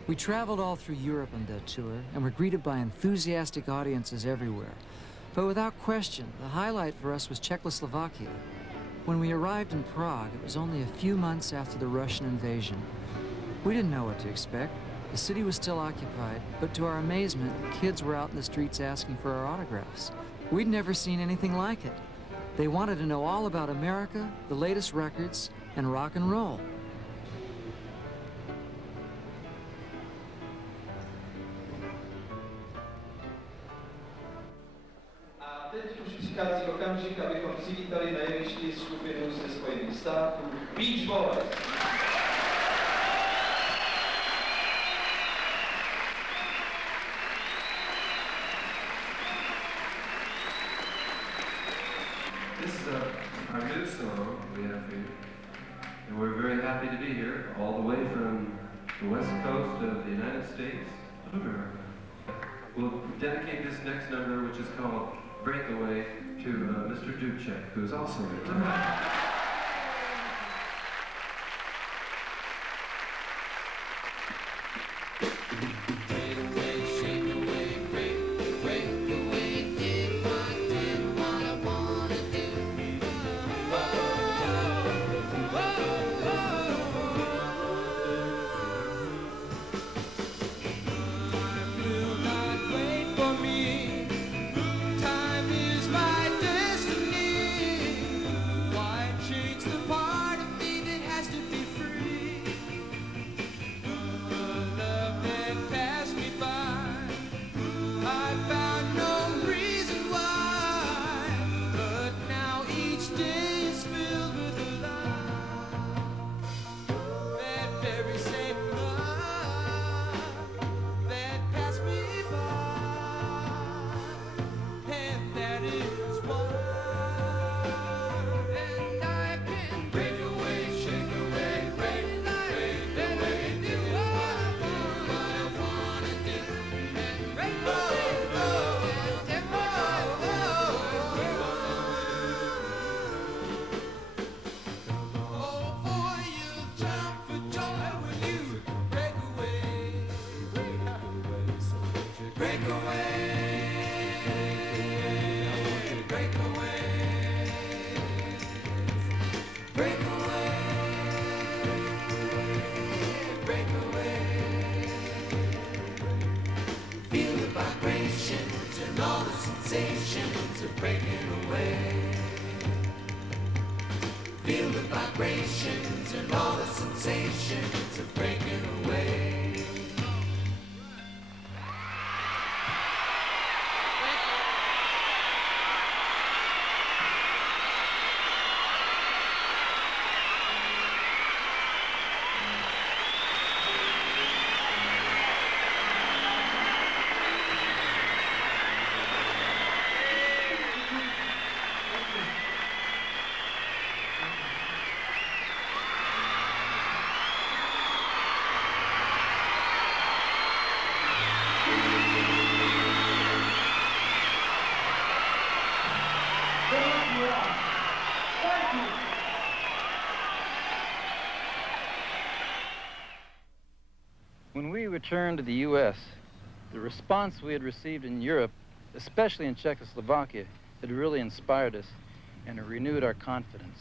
We traveled all through Europe on that tour and were greeted by enthusiastic audiences everywhere. But without question, the highlight for us was Czechoslovakia. When we arrived in Prague, it was only a few months after the Russian invasion. We didn't know what to expect. The city was still occupied, but to our amazement, kids were out in the streets asking for our autographs. We'd never seen anything like it. They wanted to know all about America, the latest records, and rock and roll. A teď už přichází okamžik, abychom přivítali na jevišti skupinu ze Spojených států Beach Boys. This is our new song we have for you, and we're very happy to be here, all the way from the west coast of the United States of America. We'll dedicate this next number, which is called Breakaway, to Mr. Dubček, who's also here. Feel the vibrations and all the sensations of breaking away. When we returned to the U.S., the response we had received in Europe, especially in Czechoslovakia, had really inspired us and it renewed our confidence.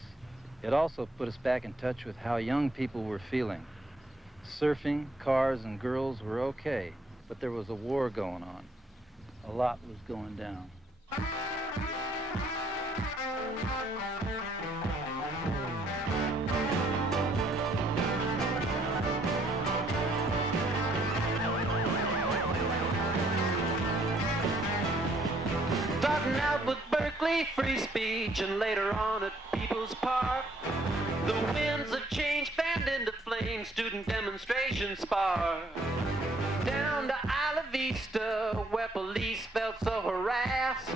It also put us back in touch with how young people were feeling. Surfing, cars, and girls were okay, but there was a war going on. A lot was going down. Starting out with Berkeley, free speech, and later on at People's Park. The winds of change fanned into flame main student demonstration spar. Down to Isla Vista, where police felt so harassed,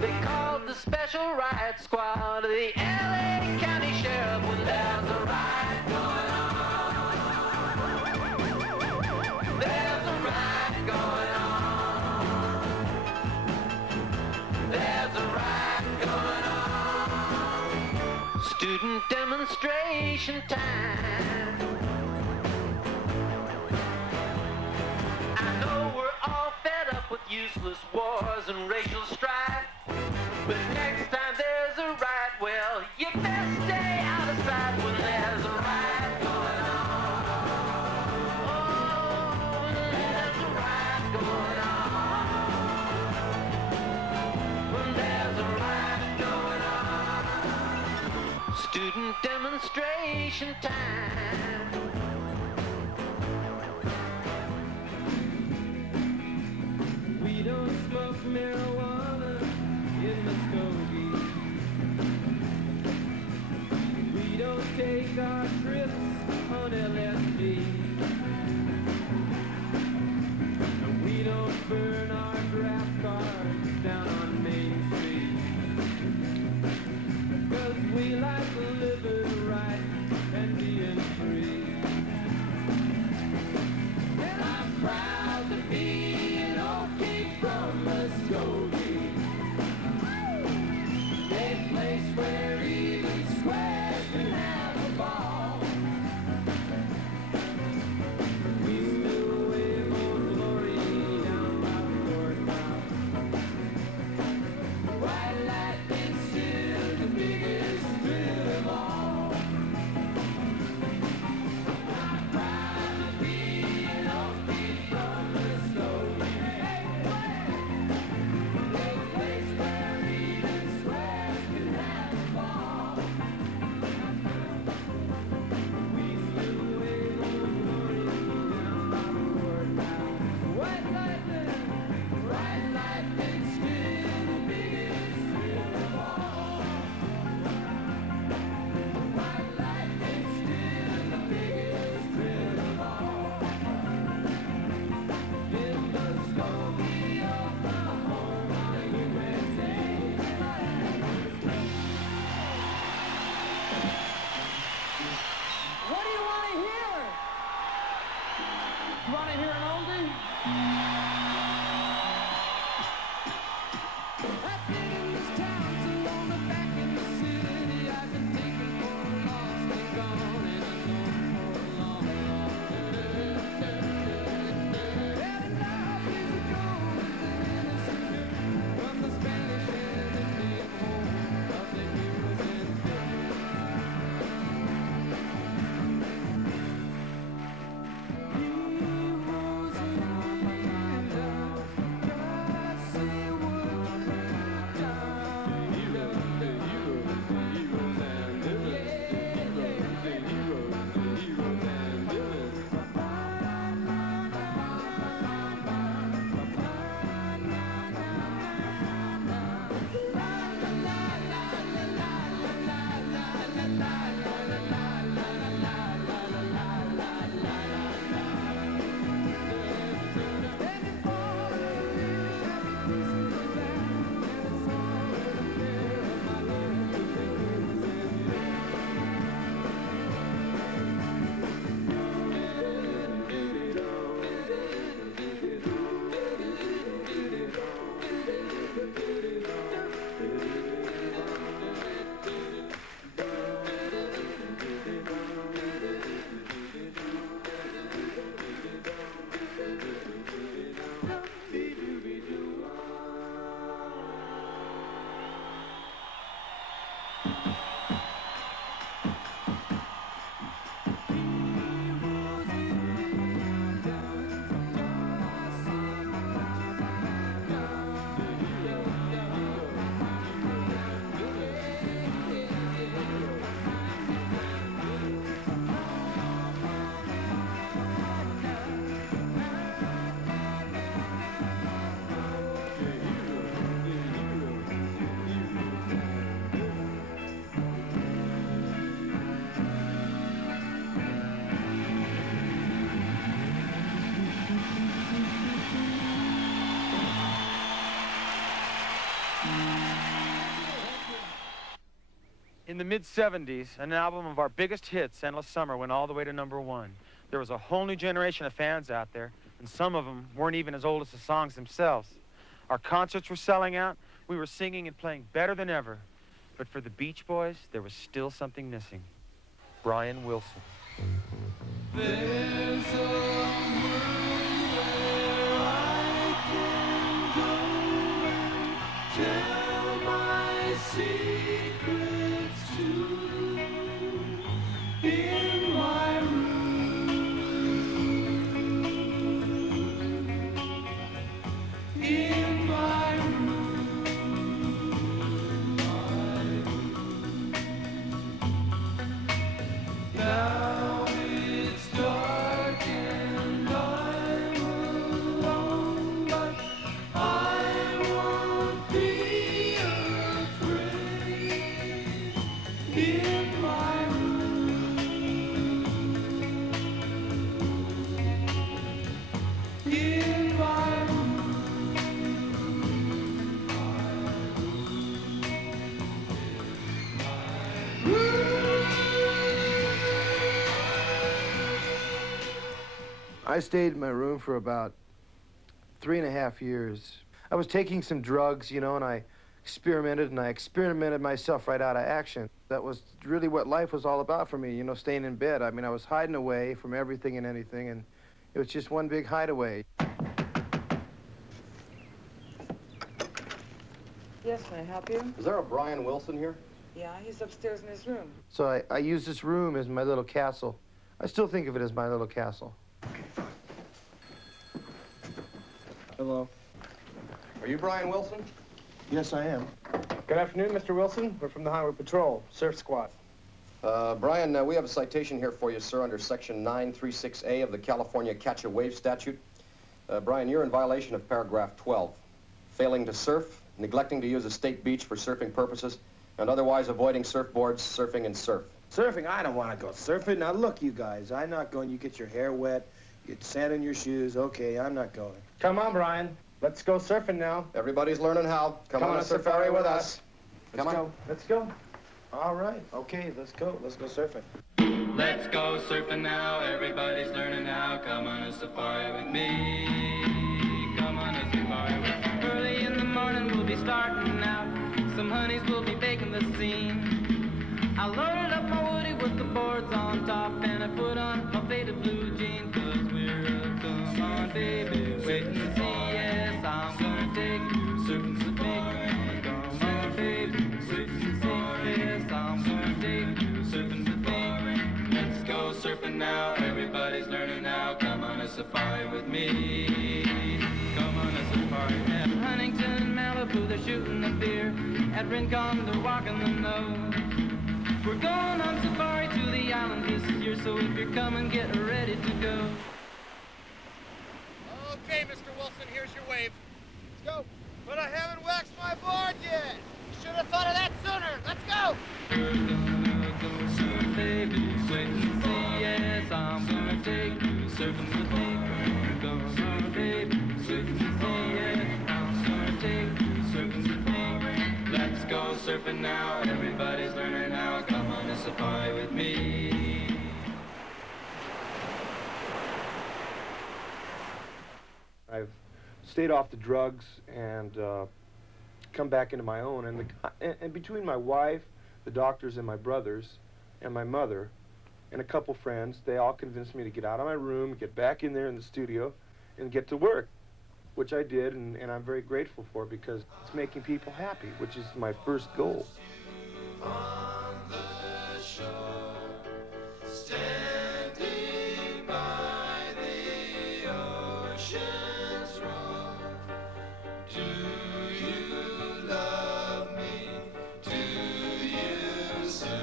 they called the special riot squad of the LA County Sheriff when there's a riot going on. There's a riot going on. There's a riot going on. Student demonstration time. I know we're all fed up with useless wars and racial strife, but next time there's a riot, well, you best stay out of sight when there's a riot going on. Oh, when there's a riot going on. When there's a riot going on. Student demonstration time. We don't smoke marijuana in Muskogee. We don't take our trips on LSD. And we don't burn our draft cards down on Main Street. 'Cause we like living right and being In the mid-'70s, an album of our biggest hits, Endless Summer, went all the way to #1. There was a whole new generation of fans out there, and some of them weren't even as old as the songs themselves. Our concerts were selling out. We were singing and playing better than ever. But for the Beach Boys, there was still something missing. Brian Wilson. There's a world where I can go and tell my secrets to in my room. In my room. Now it's dark and I'm alone, but I won't be afraid. In my room. In my room. I stayed in my room for about 3.5 years. I was taking some drugs, you know, and I experimented myself right out of action. That was really what life was all about for me, you know, staying in bed. I mean, I was hiding away from everything and anything, and it was just one big hideaway. Yes, may I help you? Is there a Brian Wilson here? Yeah, he's upstairs in his room. So I used this room as my little castle. I still think of it as my little castle. Hello. Are you Brian Wilson? Yes, I am. Good afternoon, Mr. Wilson. We're from the Highway Patrol, Surf Squad. Brian, we have a citation here for you, sir, under Section 936A of the California Catch-a-Wave Statute. Brian, you're in violation of paragraph 12. Failing to surf, neglecting to use a state beach for surfing purposes, and otherwise avoiding surfboards, surfing, and surf. Surfing? I don't want to go surfing. Now, look, you guys, I'm not going. You get your hair wet, you get sand in your shoes. Okay, I'm not going. Come on, Brian. Let's go surfing now. Everybody's learning how. Come on a safari with us. Come on. Let's go. All right. Okay, let's go. Let's go surfing. Let's go surfing now, everybody's learning how. Come on a safari with me. Come on a safari with me. Early in the morning we'll be starting out. Some honeys will be baking the scene. I loaded up my woody with the boards on top, and I put on my faded blue jeans, 'cause we're a come on baby, waiting to see. Yes, I'm gonna take you surfing with me. Come on baby, waiting to see. Yes, I'm gonna take you surfing with me. Let's go surfing now, everybody's learning how. Come on a safari with me. Come on a safari. At Huntington and Malibu, they're shooting the deer. At Rincon, they're walking the nose. We're going on safari to the island this year, so if you're coming, get ready to go. Okay, Mr. Wilson, here's your wave. Let's go. But I haven't waxed my board yet. You should have thought of that sooner. Let's go. We're gonna go surf, baby, wait and see. Yes, I'm gonna take you surfing with me. We're gonna, baby, wait and see. Yes, I'm gonna take you surfing with me. Let's go surfing now, everybody's learning how. Come on a safari with me. I've stayed off the drugs and come back into my own. And between my wife, the doctors, and my brothers, and my mother, and a couple friends, they all convinced me to get out of my room, get back in there in the studio, and get to work, which I did, and I'm very grateful for, because it's making people happy, which is my first goal. On the shore, standing by the ocean's roar. Do you love me? Do you, surfer?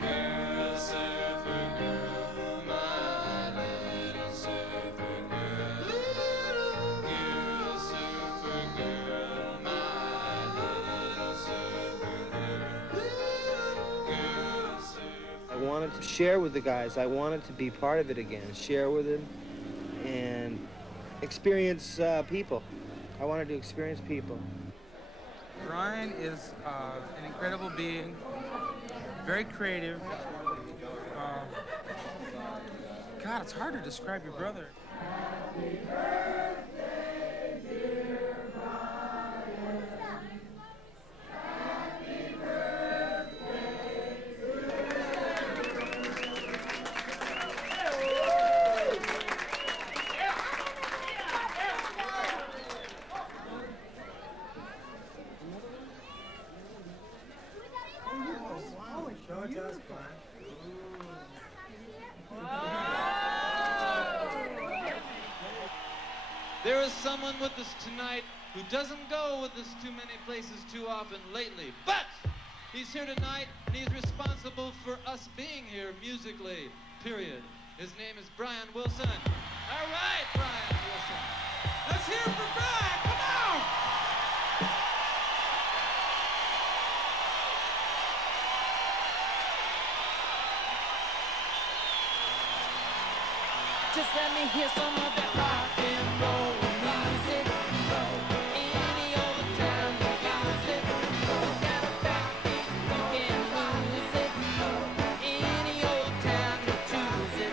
Girl, surfer girl, my little surfer girl. Little girl, surfer girl, my little surfer girl. Little girl, surfer. I wanted to share with the guys. I wanted to be part of it again, share with them, and experience people. I wanted to experience people. Brian is an incredible being, very creative. God, it's hard to describe your brother. There is someone with us tonight who doesn't go with us too many places too often lately, but he's here tonight and he's responsible for us being here musically, period. His name is Brian Wilson. All right, Brian Wilson. Let's hear it for Brian, come on! Just let me hear some of that rock and roll music. Any old time you use it. It's got a backbeat, you can lose it. Any old time you choose it.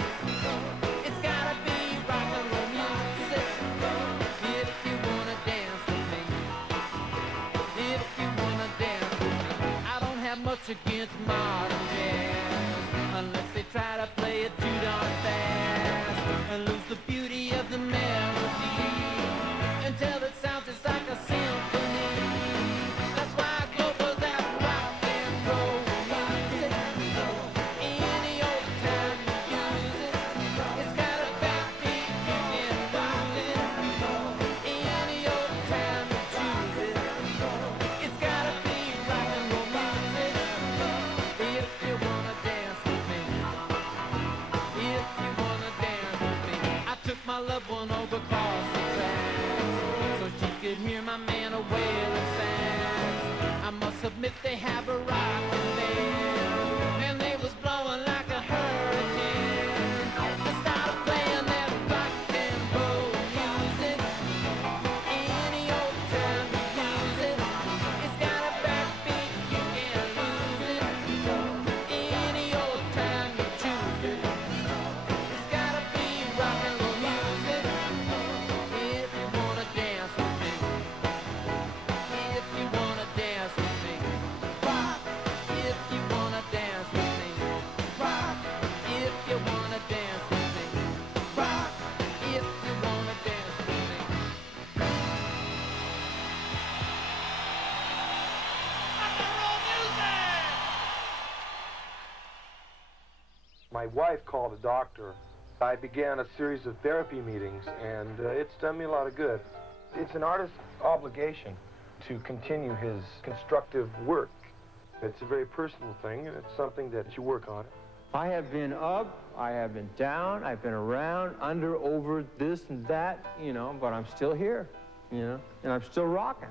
It's gotta be rock and roll music. If you wanna dance with me. If you wanna dance with me. I don't have much against modern jazz, unless they try to play it too darn fast and lose the beauty of the melody until it sounds just like a symphony. That's why I go for that rock and roll music. Any old time you use it. It's got a backbeat, you can rock it. Any old time you choose it. It's gotta be rock and roll music. If you wanna dance with me. If you wanna dance with me. I took my loved one over across the tracks so she could hear my man a wailing sax. I must admit they have a rockin' band, and they was blowing like a hurricane. I started playing that rock and roll music. Any old time you use it. It's got a backbeat, you can't lose it. Any old time you choose it. It's gotta be rock and roll music. If you wanna dance with me. If you wanna dance with me. Rock. If you wanna dance with me. Rock. If you wanna dance with me. Rock. If you wanna dance with me. My wife called a doctor. I began a series of therapy meetings, and it's done me a lot of good. It's an artist's obligation to continue his constructive work. It's a very personal thing, and it's something that you work on. I have been up, I have been down, I've been around, under, over, this and that, you know, but I'm still here, you know, and I'm still rocking.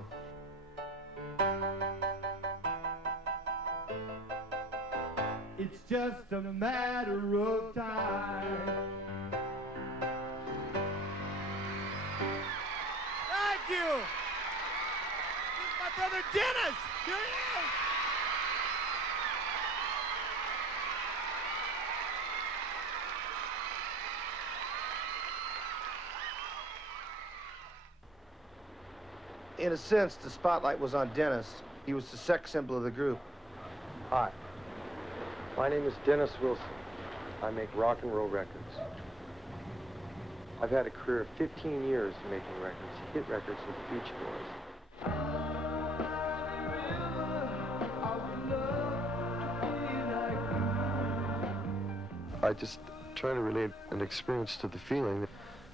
It's just a matter of time. Thank you. This is my brother Dennis. Here he is. In a sense, the spotlight was on Dennis. He was the sex symbol of the group. Hi. My name is Dennis Wilson. I make rock and roll records. I've had a career of 15 years making records, hit records with the Beach Boys. I just try to relate an experience to the feeling.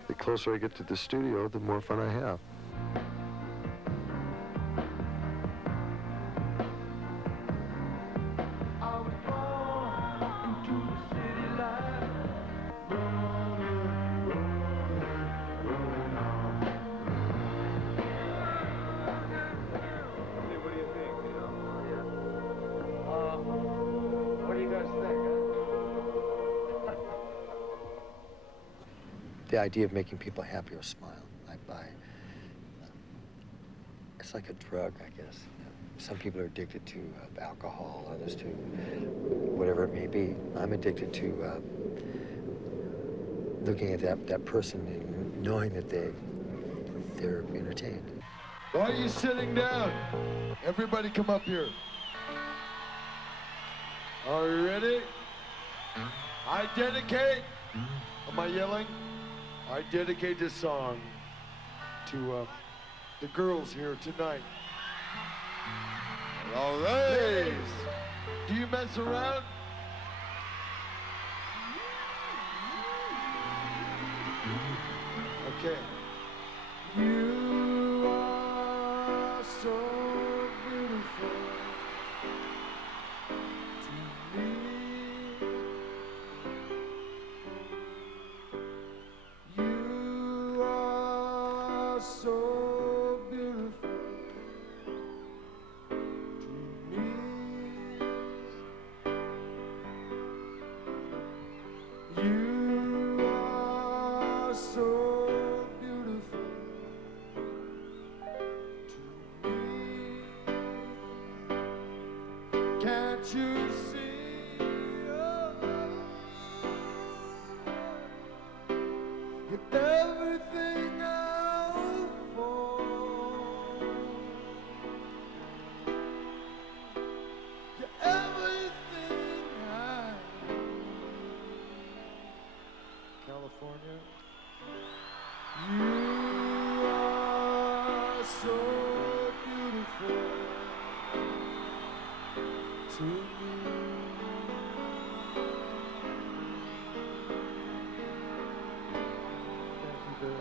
The closer I get to the studio, the more fun I have. What do you guys think? The idea of making people happy or smile. It's like a drug, I guess. Some people are addicted to alcohol, others to whatever it may be. I'm addicted to looking at that person and knowing that they're entertained. Why are you sitting down? Everybody come up here. Are you ready? I dedicate, am I yelling? I dedicate this song to the girls here tonight. All right. Ladies, do you mess around? Okay. You are so beautiful to me. You are so beautiful to me. You are so beautiful to me. Can't you see? You're everything I hope for. You're everything I California. You are so beautiful to me. Thank you very much.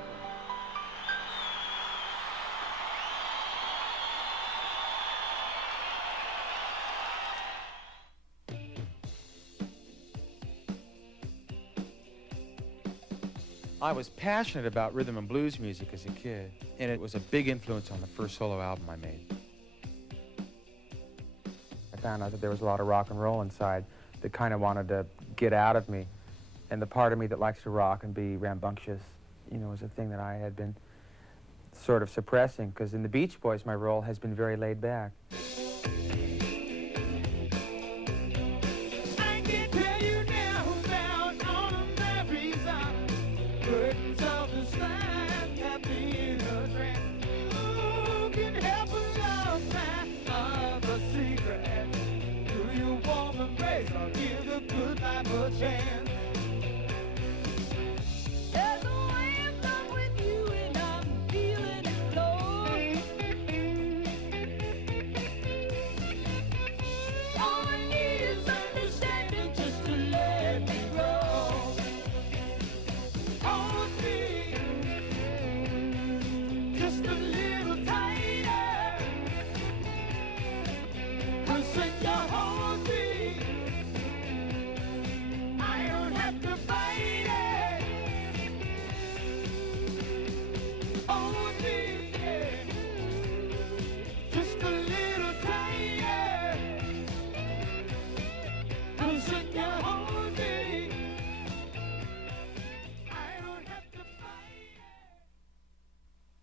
I was passionate about rhythm and blues music as a kid, and it was a big influence on the first solo album I made. I found out that there was a lot of rock and roll inside that kind of wanted to get out of me. And the part of me that likes to rock and be rambunctious, you know, was a thing that I had been sort of suppressing, because in the Beach Boys, my role has been very laid back.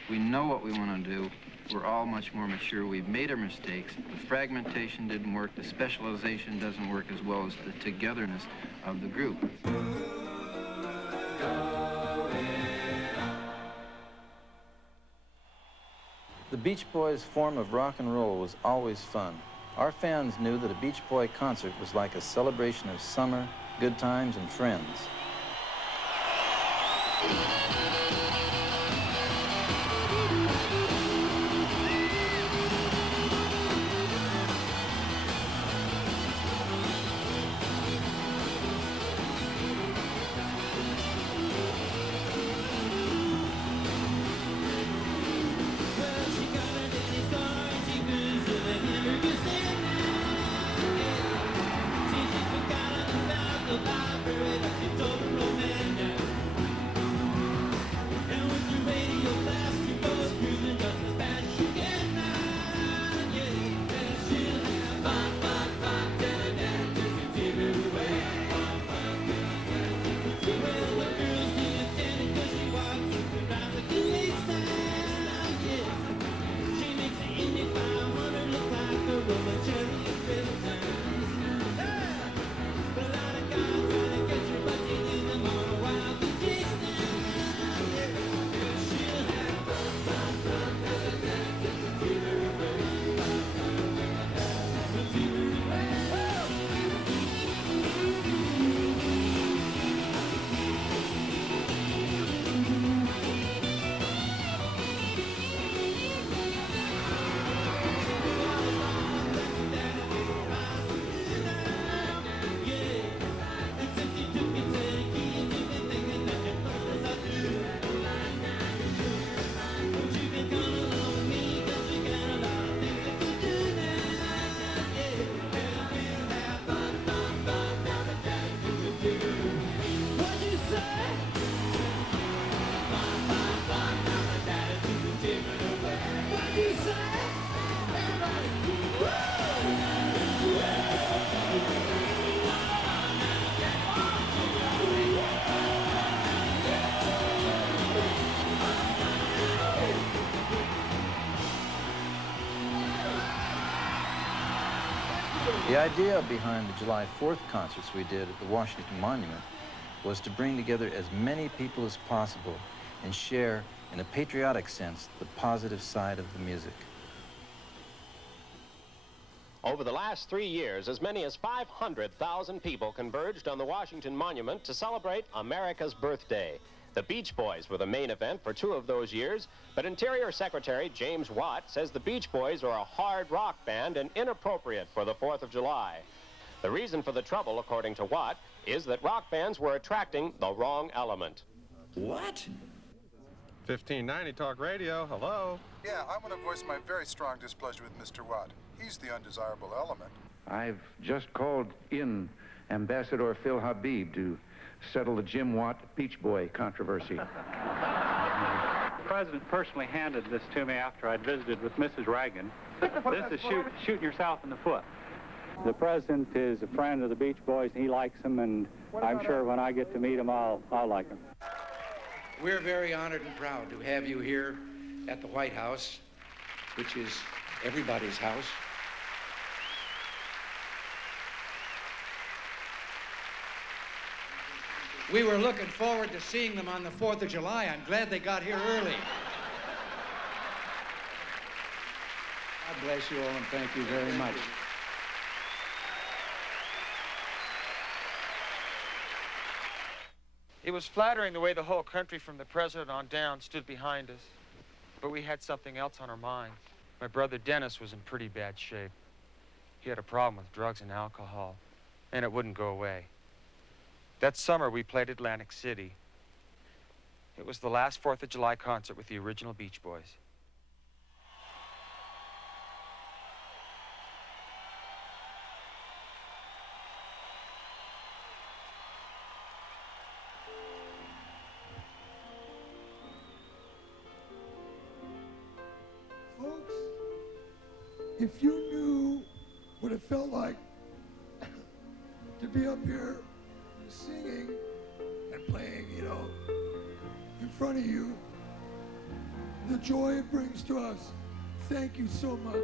We know what we want to do. We're all much more mature. We've made our mistakes. The fragmentation didn't work. The specialization doesn't work as well as the togetherness of the group. The Beach Boys' form of rock and roll was always fun. Our fans knew that a Beach Boy concert was like a celebration of summer, good times, and friends. The idea behind the July 4th concerts we did at the Washington Monument was to bring together as many people as possible and share, in a patriotic sense, the positive side of the music. Over the last 3 years, as many as 500,000 people converged on the Washington Monument to celebrate America's birthday. The Beach Boys were the main event for 2 of those years, but Interior Secretary James Watt says the Beach Boys are a hard rock band and inappropriate for the 4th of July. The reason for the trouble, according to Watt, is that rock bands were attracting the wrong element. What? 1590 Talk Radio, hello. Yeah, I want to voice my very strong displeasure with Mr. Watt. He's the undesirable element. I've just called in Ambassador Phil Habib to settle the Jim Watt Beach Boy controversy. The president personally handed this to me after I'd visited with Mrs. Reagan. This is shooting yourself in the foot. The president is a friend of the Beach Boys, and he likes them, and I'm sure when I get to meet them, I'll like them. We're very honored and proud to have you here at the White House, which is everybody's house. We were looking forward to seeing them on the 4th of July. I'm glad they got here early. God bless you all, and thank you very much. It was flattering the way the whole country from the president on down stood behind us. But we had something else on our mind. My brother Dennis was in pretty bad shape. He had a problem with drugs and alcohol, and it wouldn't go away. That summer, we played Atlantic City. It was the last 4th of July concert with the original Beach Boys. Folks, if you knew what it felt like to be up here singing and playing, you know, in front of you, the joy it brings to us. Thank you so much.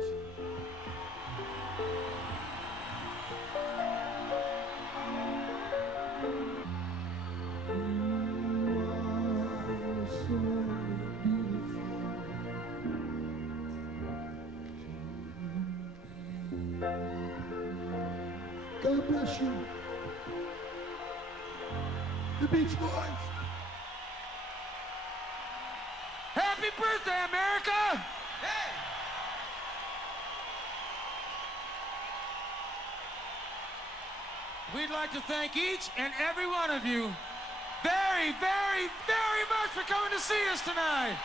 God bless you. The Beach Boys. Happy birthday, America! Hey! We'd like to thank each and every one of you very, very, very much for coming to see us tonight.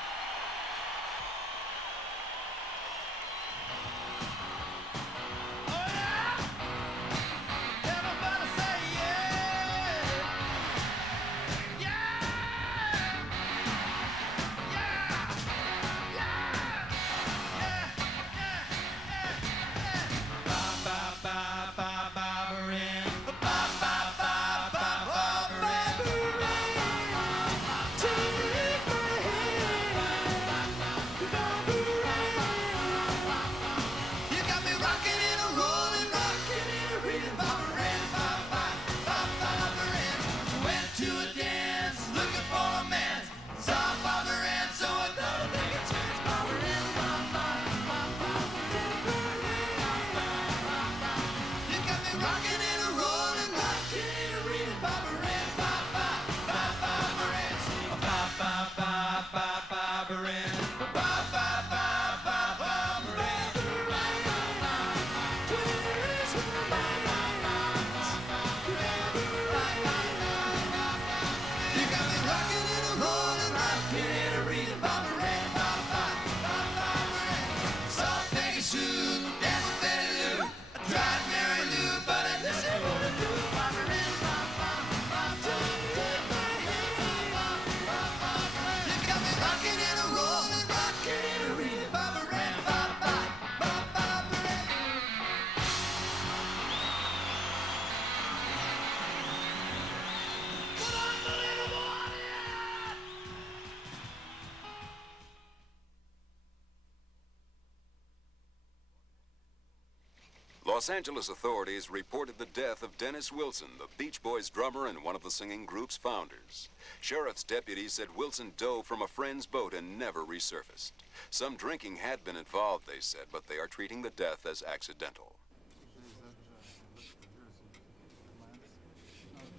Los Angeles authorities reported the death of Dennis Wilson, the Beach Boys drummer and one of the singing group's founders. Sheriff's deputies said Wilson dove from a friend's boat and never resurfaced. Some drinking had been involved, they said, but they are treating the death as accidental.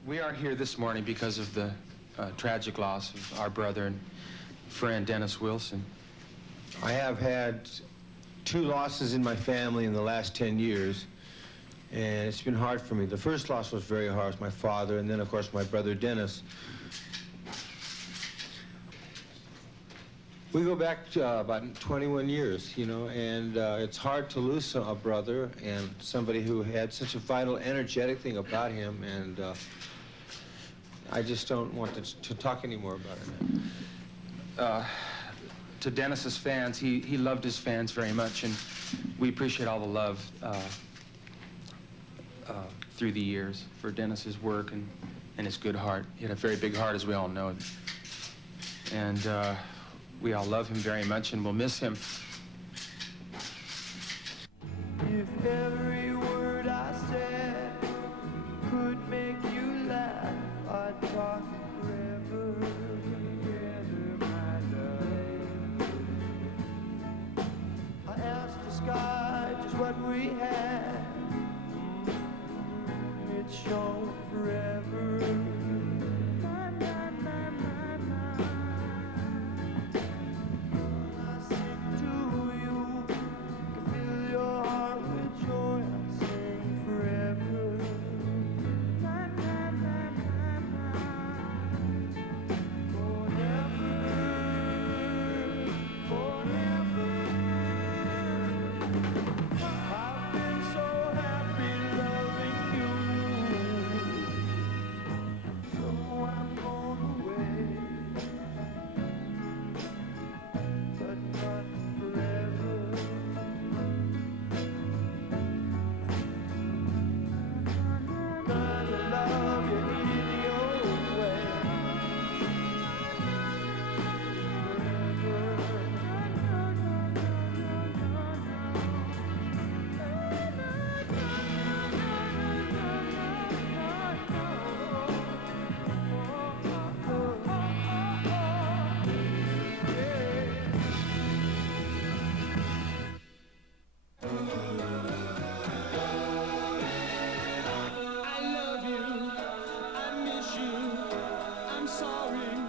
We are here this morning because of the tragic loss of our brother and friend, Dennis Wilson. I have had 2 losses in my family in the last 10 years, and it's been hard for me. The first loss was very hard, my father, and then, of course, my brother Dennis. We go back to about 21 years, you know, and it's hard to lose a brother and somebody who had such a vital, energetic thing about him, and I just don't want to talk anymore about it. To Dennis's fans, he loved his fans very much, and we appreciate all the love through the years for Dennis's work and his good heart. He had a very big heart, as we all know. And we all love him very much, and we'll miss him. If every word I said could make you laugh, I'd talk forever together, my love. I asked the sky just what we had. It's shown forever.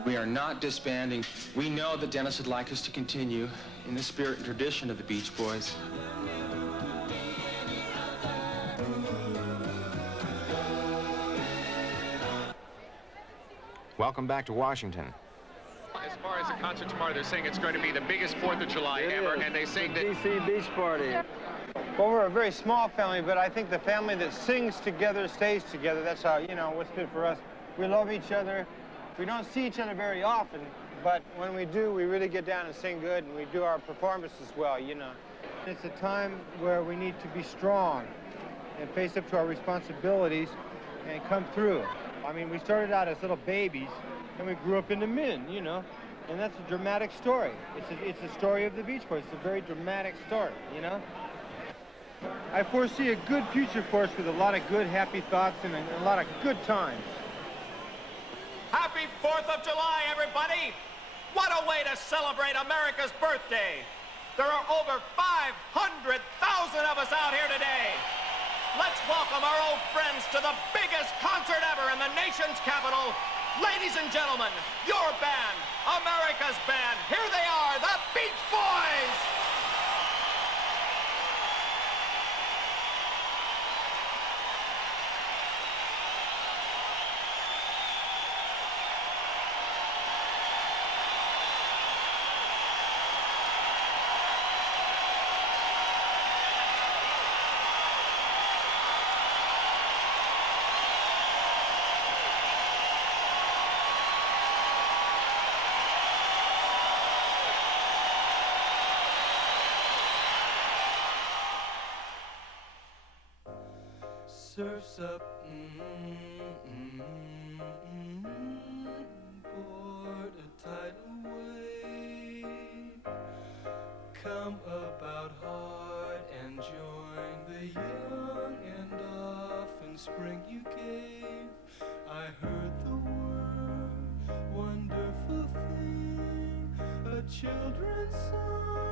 We are not disbanding. We know that Dennis would like us to continue in the spirit and tradition of the Beach Boys. Welcome back to Washington. As far as the concert tomorrow, they're saying it's going to be the biggest 4th of July ever, and they say that... DC Beach Party. Well, we're a very small family, but I think the family that sings together stays together. That's how, you know, what's good for us. We love each other. We don't see each other very often, but when we do, we really get down and sing good, and we do our performances well, you know. It's a time where we need to be strong and face up to our responsibilities and come through. I mean, we started out as little babies, and we grew up into men, you know, and that's a dramatic story. It's a story of the Beach Boys. It's a very dramatic story, you know. I foresee a good future for us with a lot of good, happy thoughts and a lot of good times. Happy 4th of July, everybody! What a way to celebrate America's birthday! There are over 500,000 of us out here today. Let's welcome our old friends to the biggest concert ever in the nation's capital. Ladies and gentlemen, your band, America's band. Here they are, the Beach Boys! Surf's up, board a tidal wave. Come about hard and join the young spring you gave. I heard the word, wonderful thing, a children's song.